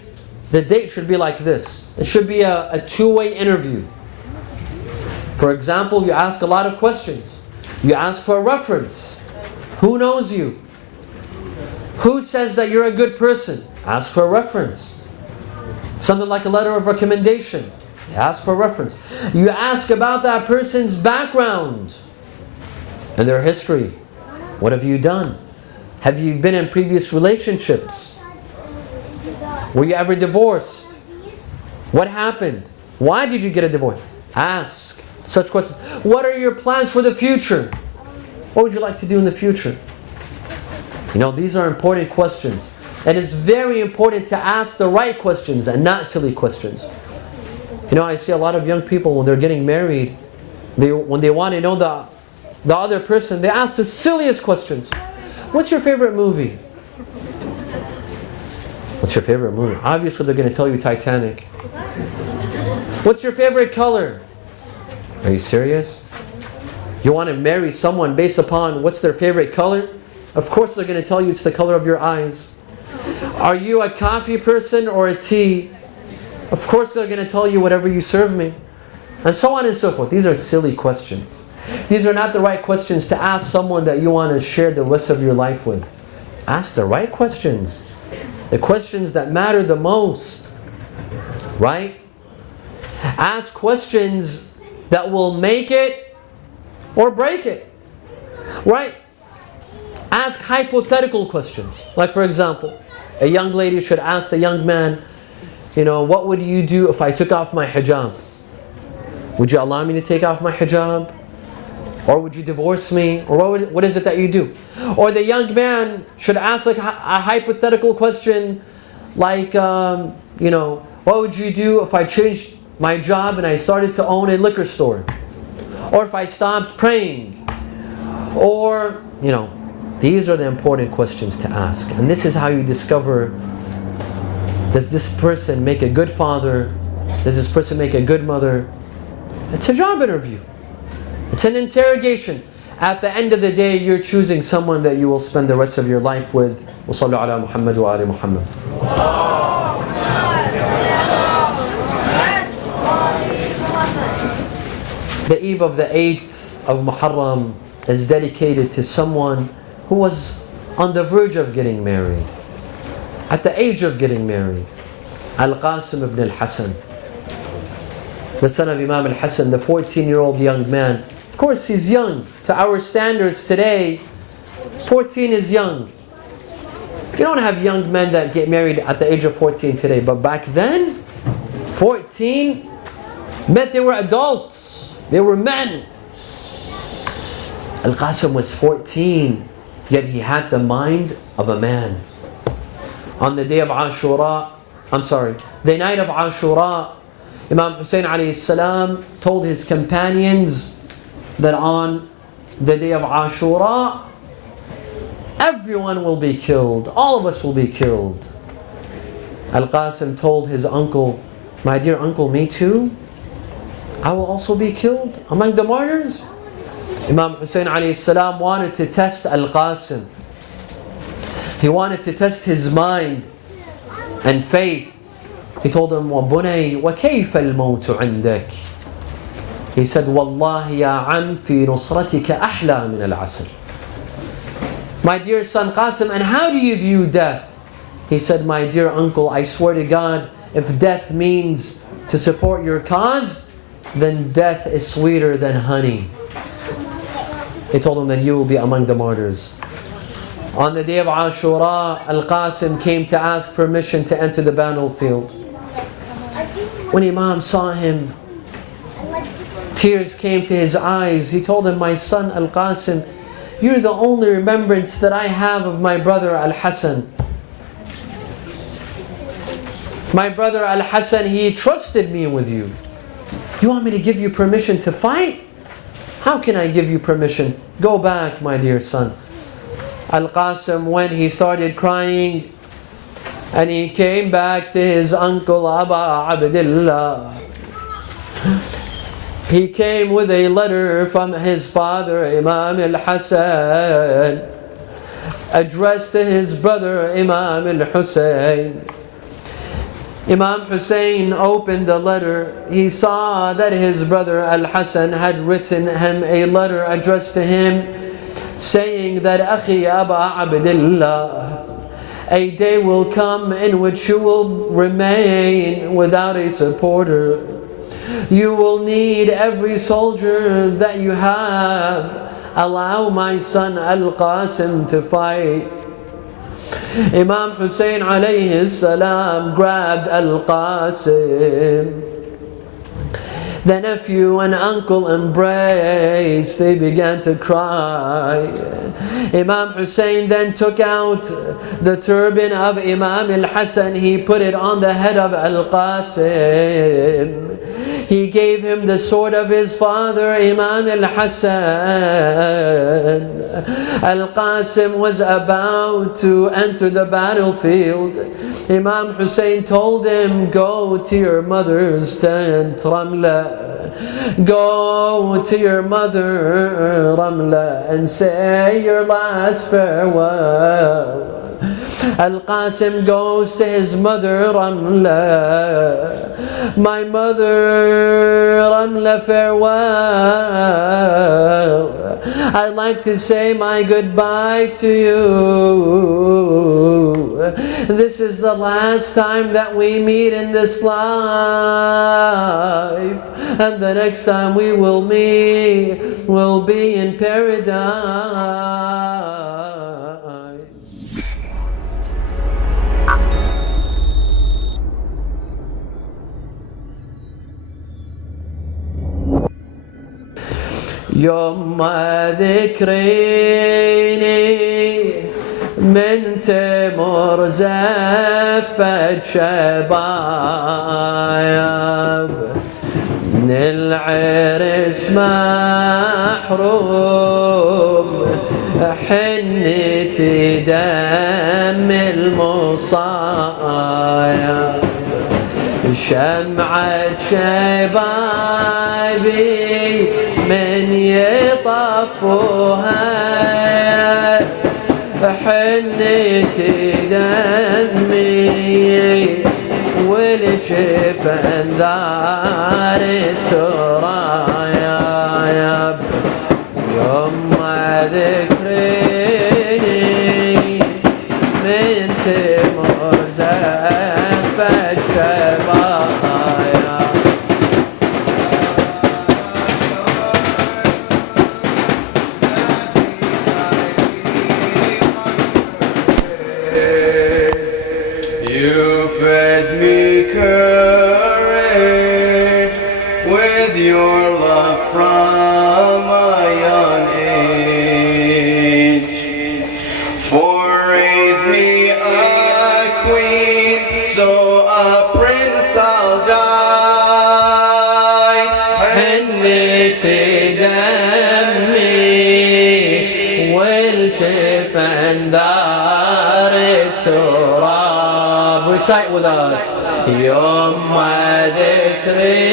The date should be like this. It should be a two-way interview. For example, you ask a lot of questions. You ask for a reference. Who knows you? Who says that you're a good person? Ask for a reference. Something like a letter of recommendation. Ask for a reference. You ask about that person's background and their history. What have you done? Have you been in previous relationships? Were you ever divorced? What happened? Why did you get a divorce? Ask such questions. What are your plans for the future? What would you like to do in the future? You know, these are important questions. And it's very important to ask the right questions and not silly questions. You know, I see a lot of young people when they're getting married, when they want to know the other person, they ask the silliest questions. What's your favorite movie? What's your favorite movie? Obviously they're going to tell you Titanic. What's your favorite color? Are you serious? You want to marry someone based upon what's their favorite color? Of course they're going to tell you it's the color of your eyes. Are you a coffee person or a tea? Of course they're going to tell you whatever you serve me. And so on and so forth. These are silly questions. These are not the right questions to ask someone that you want to share the rest of your life with. Ask the right questions. The questions that matter the most. Right? Ask questions that will make it or break it. Right? Ask hypothetical questions. Like for example, a young lady should ask the young man, you know, what would you do if I took off my hijab? Would you allow me to take off my hijab? Or would you divorce me? Or what is it that you do? Or the young man should ask like a hypothetical question like, you know, what would you do if I changed my job and I started to own a liquor store? Or if I stopped praying? Or, you know, these are the important questions to ask. And this is how you discover, does this person make a good father? Does this person make a good mother? It's a job interview. It's an interrogation. At the end of the day, you're choosing someone that you will spend the rest of your life with. وصلوا على محمد وآل محمد. The eve of the 8th of Muharram is dedicated to someone who was on the verge of getting married. At the age of getting married. Al-Qasim ibn al-Hassan. The son of Imam al-Hassan, the 14-year-old young man. Of course, he's young. To our standards today, 14 is young. You don't have young men that get married at the age of 14 today. But back then, 14 meant they were adults. They were men. Al-Qasim was 14, yet he had the mind of a man. On the day of Ashura, the night of Ashura, Imam Hussein alayhi salam told his companions that on the day of Ashura, everyone will be killed. All of us will be killed. Al-Qasim told his uncle, my dear uncle, me too? I will also be killed among the martyrs? Imam Hussein alayhi salam wanted to test Al-Qasim. He wanted to test his mind and faith. He told him, وَبُنَيْ وَكَيْفَ الْمَوْتُ عِنْدَكِ. He said, وَاللَّهِ يَا عَمْ فِي نُصْرَتِكَ أَحْلَى مِنَ الْعَسَلِ. My dear son Qasim, and how do you view death? He said, my dear uncle, I swear to God, if death means to support your cause, then death is sweeter than honey. He told him that you will be among the martyrs. On the day of Ashura, Al-Qasim came to ask permission to enter the battlefield. When Imam saw him, tears came to his eyes. He told him, my son Al-Qasim, you're the only remembrance that I have of my brother Al-Hassan. My brother Al-Hassan, he trusted me with you. You want me to give you permission to fight? How can I give you permission? Go back, my dear son. Al-Qasim, when he started crying, and he came back to his uncle Aba Abdullah, he came with a letter from his father Imam Al-Hassan, addressed to his brother Imam Al-Hussein. Imam Hussein opened the letter. He saw that his brother Al-Hassan had written him a letter addressed to him, saying that Akhi Aba Abdullah, a day will come in which you will remain without a supporter. You will need every soldier that you have. Allow my son Al-Qasim to fight. Imam Hussein alayhi salam grabbed Al-Qasim. The nephew and uncle embraced. They began to cry. Imam Hussein then took out the turban of Imam Al-Hassan. He put it on the head of Al-Qasim. He gave him the sword of his father, Imam Al-Hassan. Al-Qasim was about to enter the battlefield. Imam Hussein told him, go to your mother's tent, Ramla. Go to your mother, Ramla, and say your last farewell. Al-Qasim goes to his mother Ramla. My mother Ramla, farewell. I'd like to say my goodbye to you. This is the last time that we meet in this life, and the next time we will meet will be in paradise. يوم ذكريني من تمر زفت شبايب من العرس محروم حنتي دم المصايب شمعة شبابي من يطفوها حنتي دمي والجفن دار الترايب يوم ذكريني من تمر زفت شبايا You fed me courage with your love from a young age. For raise me a queen, so a prince I'll die. Recite with us. يوم ذكريني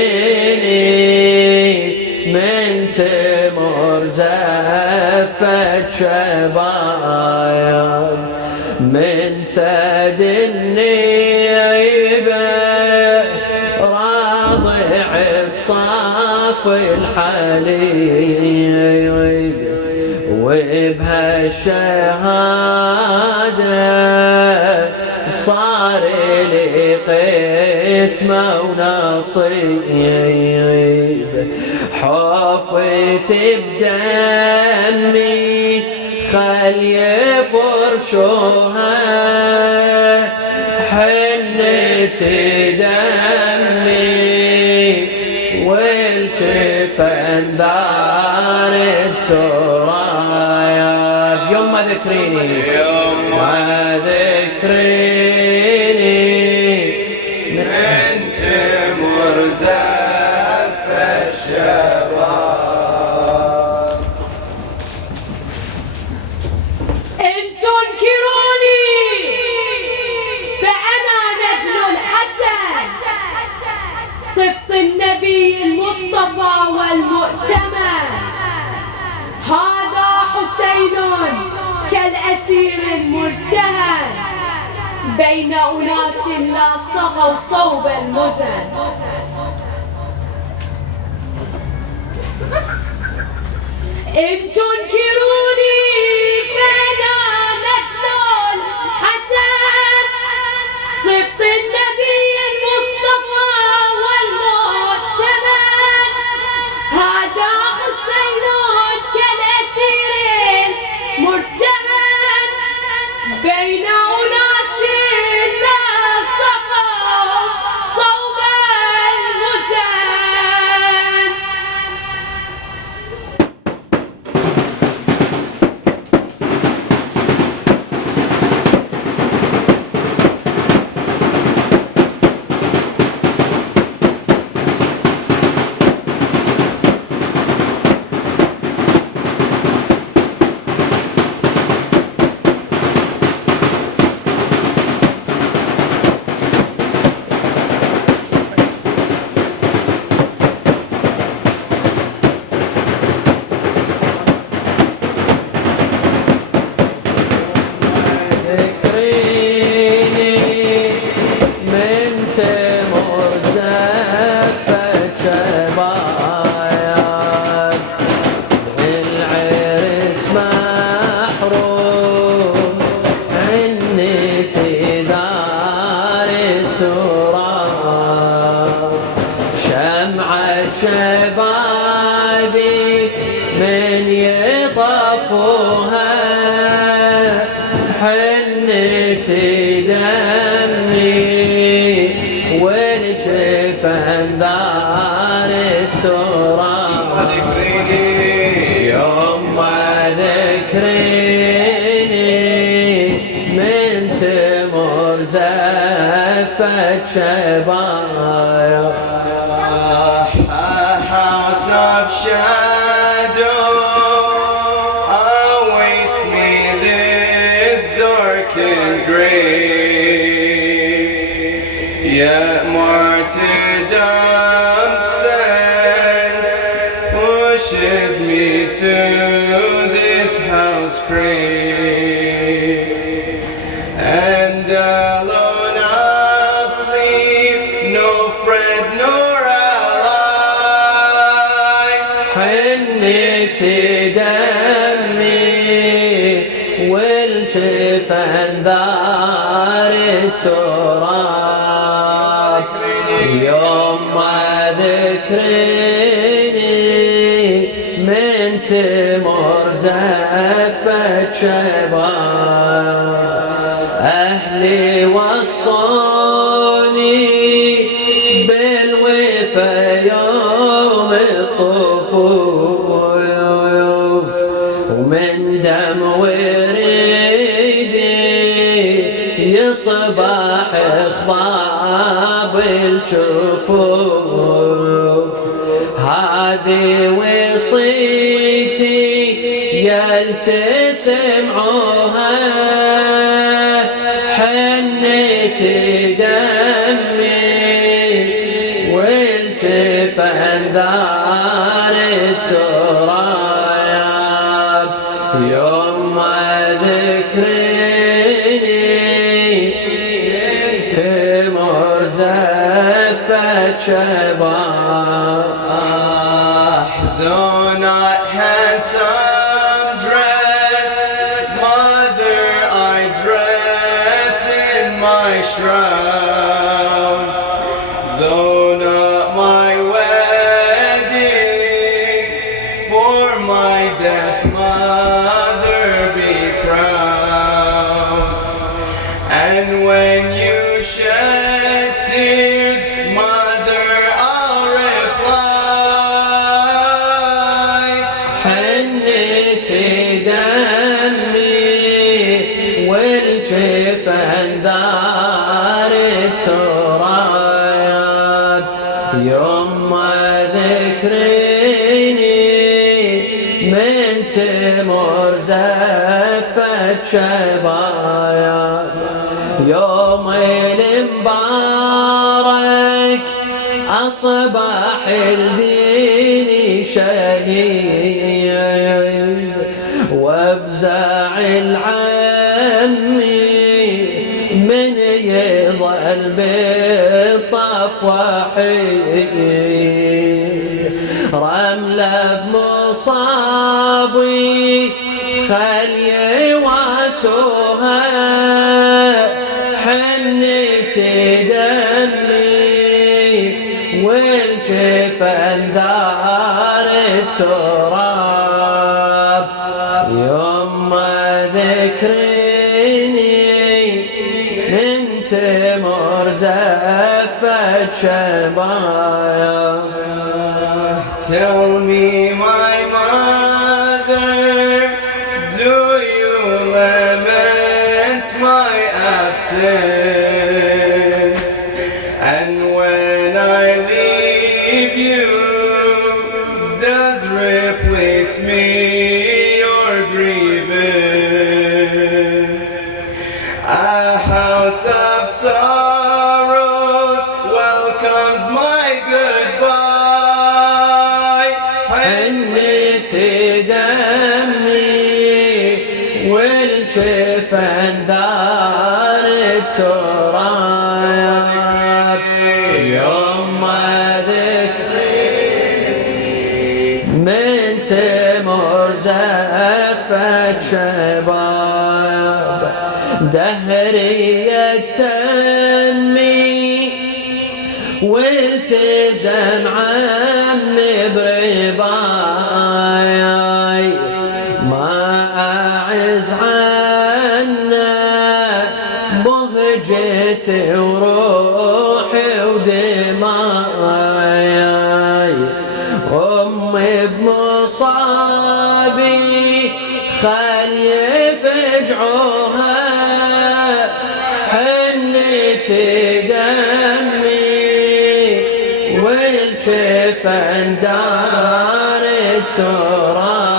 من تمر زفت شباب من ثد النيبة راضع بصاف الحليب وبهالشهادة صار لي قسمة ونصيب حفيت بدمي خل يفرشوها حنت دمي والجفن دار التراب يوم ما ذكريني يوم ما ذكريني من تمر زف الشباب إن تنكروني فأنا نجل الحسن سبط النبي المصطفى والمؤتمن هذا حسين كالأسير المرتهن بين أناس لا صغوا صوب المزن إن تنكروني فأنا نجل الحسن سبط النبي المصطفى والمؤتمن هذا حسين كالأسير المرتهن بين أناس لا صغوا صوب المزن شبابي من يطفوها حنت دمي والجفن دار التراب يوم ما ذكريني من تمر زفت شباب of shadow awaits me this darkened grave, yet martyrdom sent pushes me to this house grave, and alone I'll sleep, no friend nor حنت دمي والجفن دار التراب يوم ما ذكريني من تمر زفت شباب أهلي وصوني بالوفا يوم الطفوف ومن دم وريدي يصبح خضاب الجفوف هذه وصيتي يلتسمعوها حنت دمي والجفن دار التراب يوم ذكرني تمر زفت شباب. Though not handsome dress, mother, I dress in my shroud. Though not my wedding, for my death, mother, be proud. And when you shed tears, mother, I'll reply. حنت دمي والجفن دار التراب يوم ذكرني من تمر زفت شباب. يوم المبارك أصبح الدين شهيد وافزع العمي من يظل بالطف وحيد. رملة بمصابي خلي واسوها حنت دمي والجفن دار التراب يوم ذكرني من تمر زفت شباب. Tell me, my mother, do you lament my absence? And when I leave you, does replace me your grievance? A house of sorrows welcomes my goodbye. حنت دمي والجفن دار التراب يوم ذكرني من تمر زفت شباب. دهري التمي والتزم عمي برباي ما أعز عنا بهجتي وروحي ودماي. أمي بمصابي خل يفجعوها حنت دمي والجفن دار التراب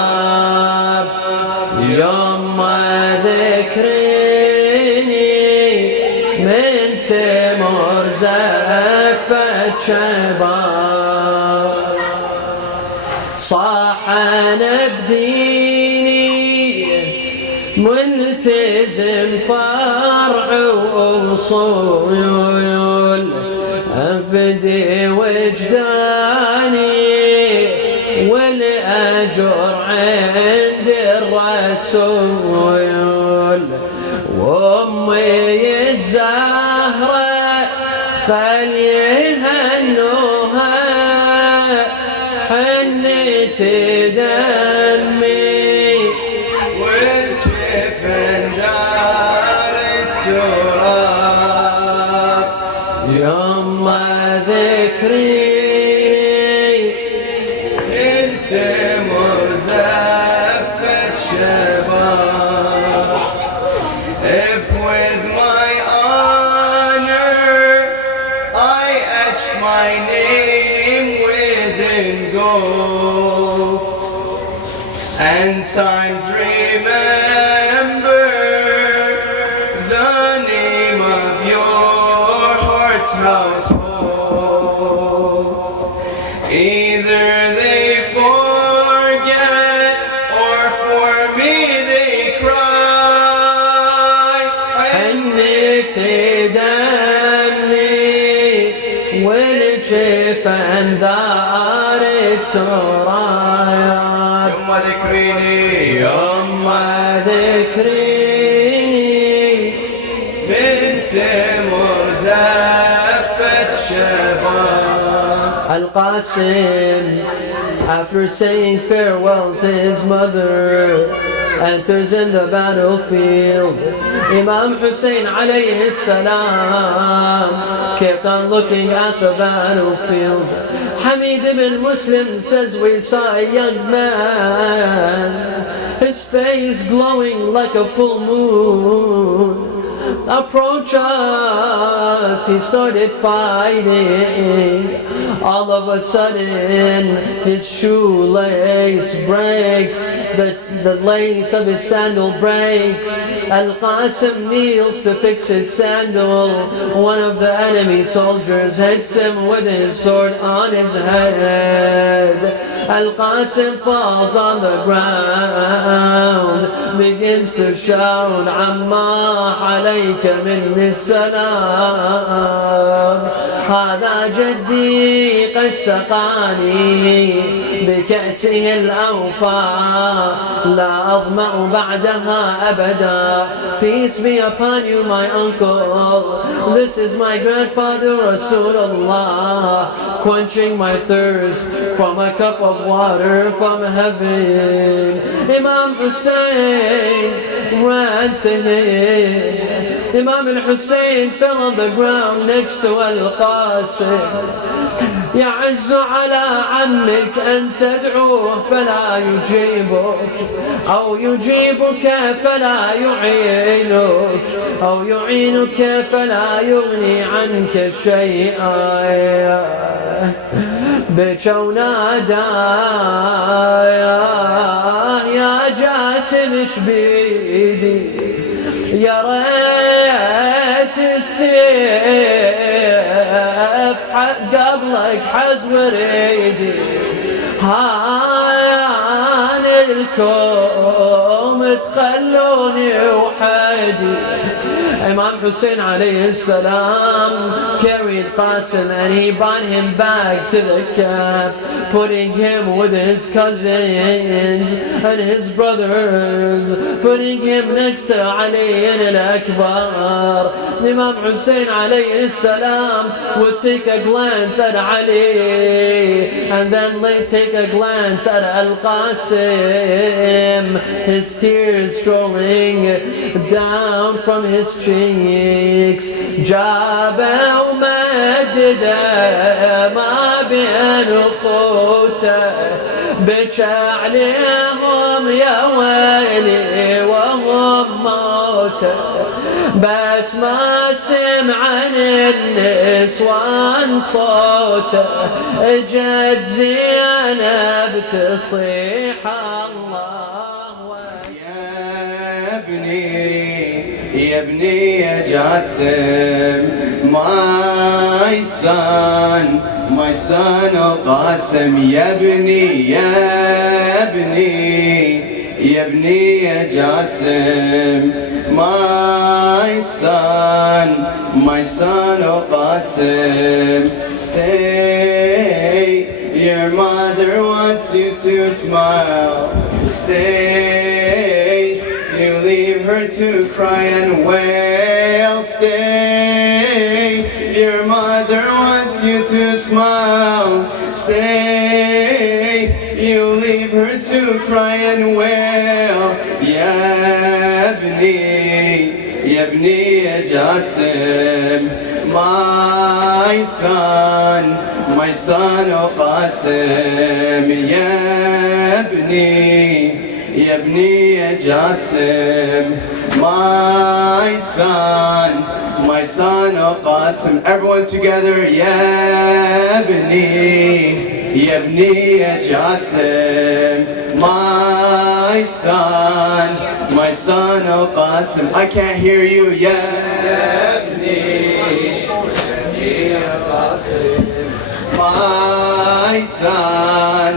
يوم ذكرني من تمر زفت شباب. صاح أنا بديني ملتزم فرع وصول أفدي وجداني والأجر عند الرسول. وأمي الزهرة خليها النوها حنت دمي والجفن دار التراب يوم ذكرني انت مرزفت شباب. If with my honor I etch my name within gold, and times remember the name of your household. Either they forget or for me they cry. حنيت دمي والجف انذار التراب. يما ذكريني يما ذكريني بنت مزفت شباب. Al-Qasim, after saying farewell to his mother, enters in the battlefield. Imam Hossein alayhi salam kept on looking at the battlefield. Hamid ibn Muslim says we saw a young man, his face glowing like a full moon. Approach us, he started fighting. All of a sudden, his shoelace breaks, the lace of his sandal breaks. Al-Qasim kneels to fix his sandal. One of the enemy soldiers hits him with his sword on his head. Al-Qasim falls on the ground, begins to shout, Amma alayka minni salam. هذا جدي قد سقاني بكأسه الأوفى لا أظمأ بعدها أبدا. Peace be upon you, my uncle. This is my grandfather Rasulullah, quenching my thirst from a cup of water from heaven. Imam Hussein ran to him. Imam al-Hussein fell on the ground next to Al-Qasim. يعز على عمك أن تدعوه فلا يجيبك، أو يجيبك فلا يعينك، أو يعينك فلا يغني عنك شيئا. بكى ونادى يا جاسم ايش بيدي، يا ريت السيف قبلك حز وريدي. هان الكوم تخلوني وحدي. Imam Hussein alayhi salam carried Qasim and he brought him back to the camp, putting him with his cousins and his brothers, putting him next to Ali al-Akbar. Imam Hussein alayhi salam would take a glance at Ali and then take a glance at Al-Qasim, his tears strolling down from his cheeks. جابه ومدده ما بين اخوته، بكى عليهم يا ويلي وهم موته. بس ما سمع عن النسوان صوته، اجت زينب تصيح الله. يا ابني يا جاسم my son القاسم. يا ابني يا جاسم my son القاسم. Stay, your mother wants you to smile. Stay, you leave her to cry and wail. Stay, your mother wants you to smile. Stay, you leave her to cry and wail. يا ابني يا جاسم my son القاسم. يا ابني يا جاسم my son القاسم. Everyone together. يا ابني يا جاسم my son القاسم. I can't hear you. يا ابني My son,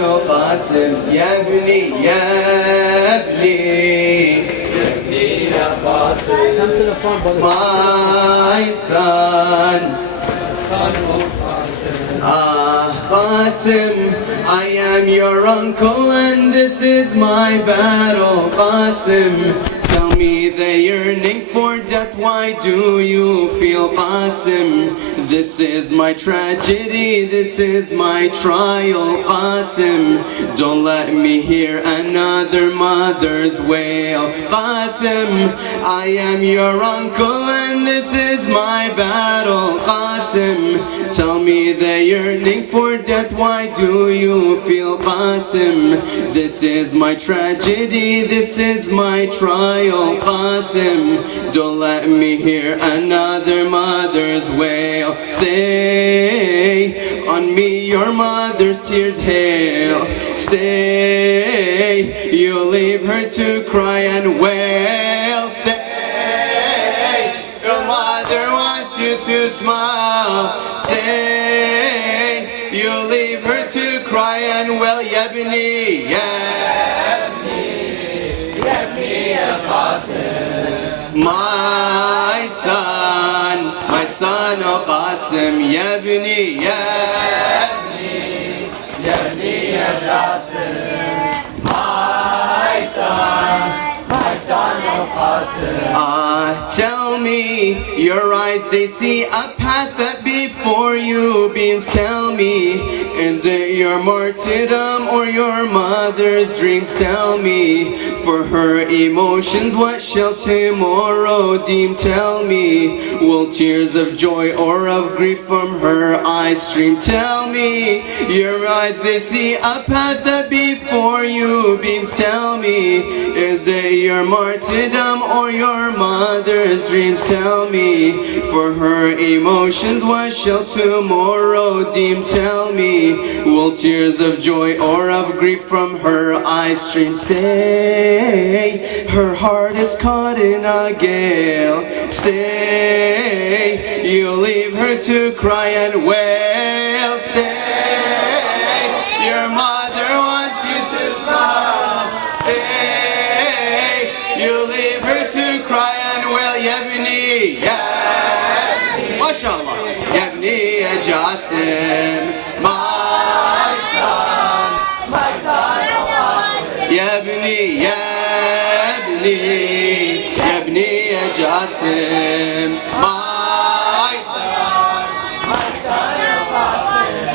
Al-Qasim, Yabni, Yabni. Come to the front, brother. My son, Qasim, I am your uncle and this is my battle. Qasim, tell me the yearning for death, why do you feel? Qasim, this is my tragedy, this is my trial. Qasim, don't let me hear another mother's wail. Qasim, I am your uncle and this is my battle. Qasim, tell me the yearning for death, why do you feel? Qasim, this is my tragedy, this is my trial. Qasim, don't let me hear another mother's wail. Stay, on me your mother's tears hail. Stay, you leave her to cry and wail. Stay, your mother wants you to smile. Stay, you leave her to cry and wail. Yabni, Yabni, Yabni Al-Qasim. My son, Al-Qasim, Yabni, Yabni, Yabni Al-Qasim. My son Al-Qasim. Tell me, your eyes, they see a path that before you beams. Tell me, is it your martyrdom or your mother's dreams? Tell me, for her emotions, what shall tomorrow deem? Tell me, will tears of joy or of grief from her eyes stream? Tell me, your eyes, they see a path that before you beams. Tell me, is it your martyrdom or your mother's dreams? Tell me, for her emotions, what shall tomorrow deem? Tell me, will tears of joy or of grief from her eyes stream? Stay, her heart is caught in a gale. Stay, you leave her to cry and wail. Stay, your mother wants you to smile. Stay, you leave her to cry and wail. Yabni, Yabni, MashaAllah, Yabni Qasim. My son Al-Qasim. Yabni, Yabni, Yabni Qasim. My son Al-Qasim.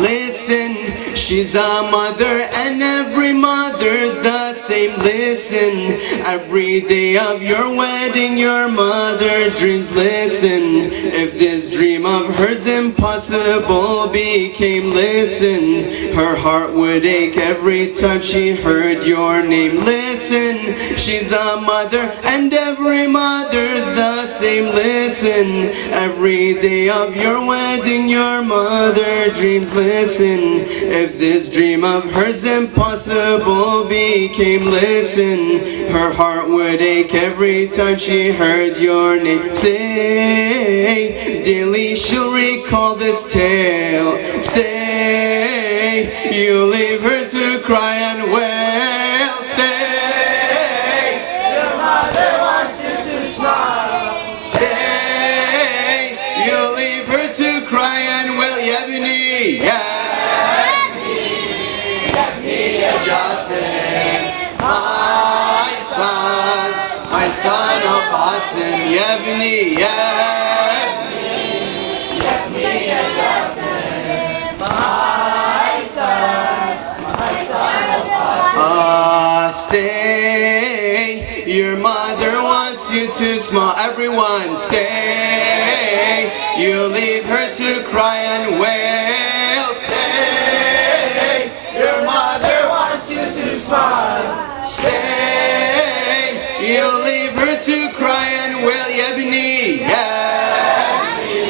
Listen, she's a mother and every mother's the same. Listen, every day of your wedding your mother dreams. Listen, if this dream of hers impossible became, listen, her heart would ache every time she heard your name. Listen, she's a mother and every mother's the same. Listen, every day of your wedding your mother dreams. Listen, if this dream of hers impossible became, listen, her heart would ache every time she heard your name. Stay, daily she'll recall this tale. Stay, you leave her to cry and wail. Stay, your mother wants you to smile. Stay, you leave her to cry and wail. Yabni, Yabni, Yabni Qasim. My son Al-Qasim. Yabni, Yabni, Yabni Qasim. My son Al-Qasim. Stay, your mother wants you to smile. Everyone, stay, you leave her to cry and wail. Stay, your mother wants you to smile. Stay, you leave her to cry and wail. Yabni, Yabni,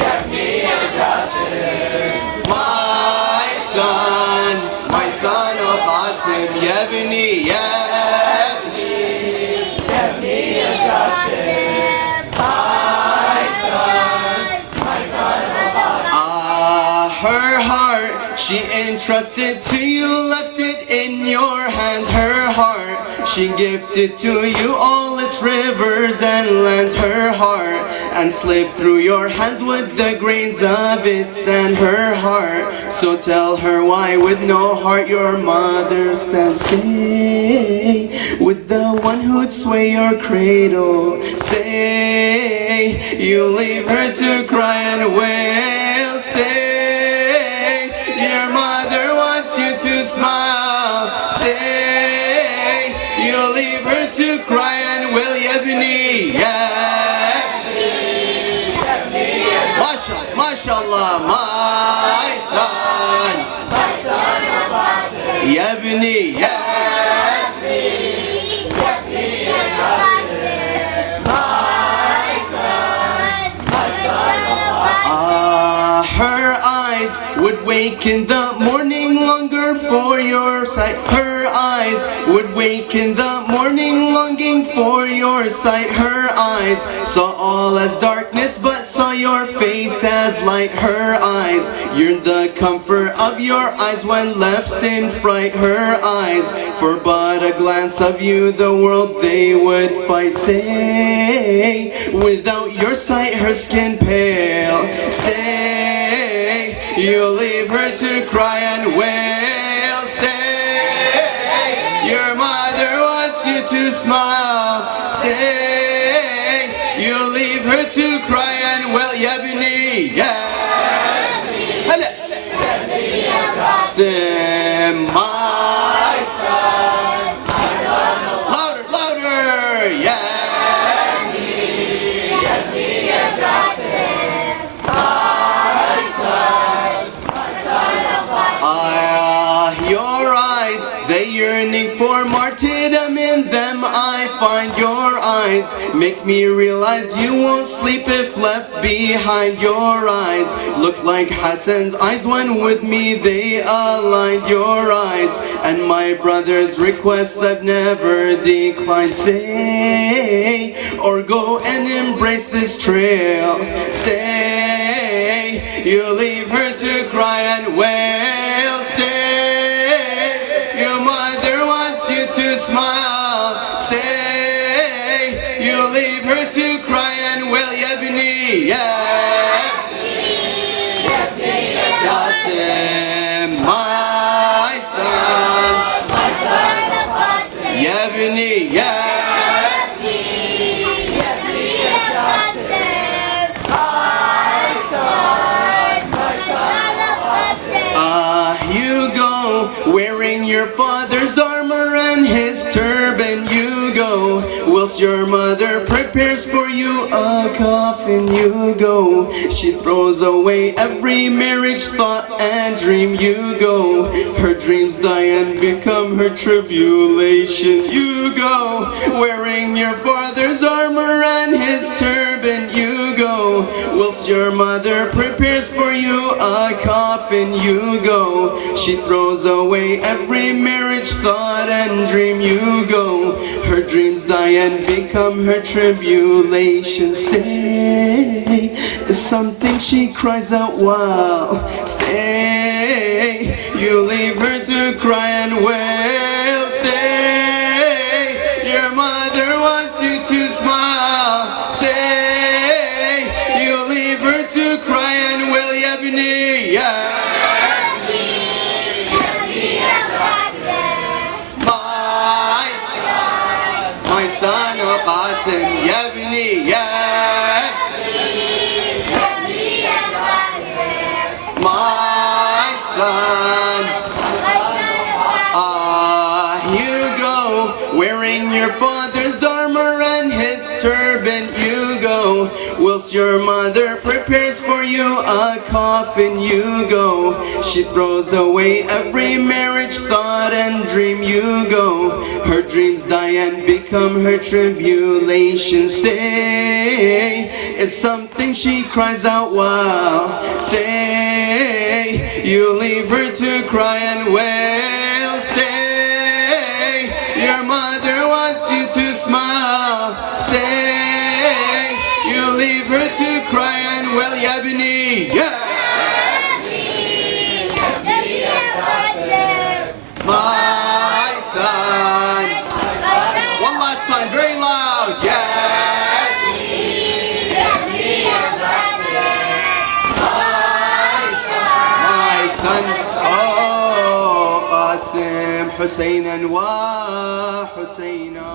Yabni Qasim. My son Al-Qasim. Yabni, Yabni, Yabni Qasim. My her heart she entrusted to you, left it in your hands. Her heart she gifted to you, all its rivers and lands. Her heart and slipped through your hands with the grains of its sand. Her heart, so tell her why with no heart your mother stands. Stay with the one who'd sway your cradle. Stay, you leave her to cry and wail. Stay, your mother wants you to smile. Stay, you leave her to cry and wail. Yabni, MashaAllah, my son, Yabni, her eyes would wake in the morning, longer for your sight. Her eyes would wake in the morning, longing for your sight. Her eyes saw all as darkness, but saw your face as light. Her eyes yearned the comfort of your eyes when left in fright. Her eyes, for but a glance of you, the world they would fight. Stay, without your sight, her skin pale. Stay, you leave her to cry and wail. Stay, your mother wants you to smile. Stay, you leave her to cry and wail. Yabni, Qasim, my son, louder, louder, your eyes, they yearning for martyrdom. In them I find your eyes make me realize you won't sleep if left behind. Your eyes look like Hassan's eyes when with me they aligned. Your eyes and my brother's requests I've never declined. Stay or go and embrace this trail. Stay, you leave her to cry and wail. Stay, your mother wants you to smile. Stay, you leave her to cry and wail. Yabni, Qasim, my son, Yabni, you go wearing your father's armor and his turban. You go whilst your mother prepares for you a coffin. You go, she throws away every marriage thought and dream. You go, her dreams die and become her tribulation. You go, wearing your father's armor and his turban. You go, whilst your mother prepares for you a coffin. You go, she throws away every marriage thought and dream. You go, her dreams die and become her tribulation. Stay is something she cries out while. Stay, you leave her to cry and wail. Stay, your mother wants you to smile. Stay, you leave her to cry and wail. Yabni, my son Al-Qasim, Yabni, my son. You go wearing your father's armor and his turban. You go whilst your mother prepares for you a coffin. You go, she throws away every marriage thought and dream. You go, her dreams die and become her tribulation. Stay is something she cries out while. Stay, you leave her to cry and wail. Stay, your mother wants you to smile. Stay, you leave her to cry and wail. Yabni, حسينا وحسينا.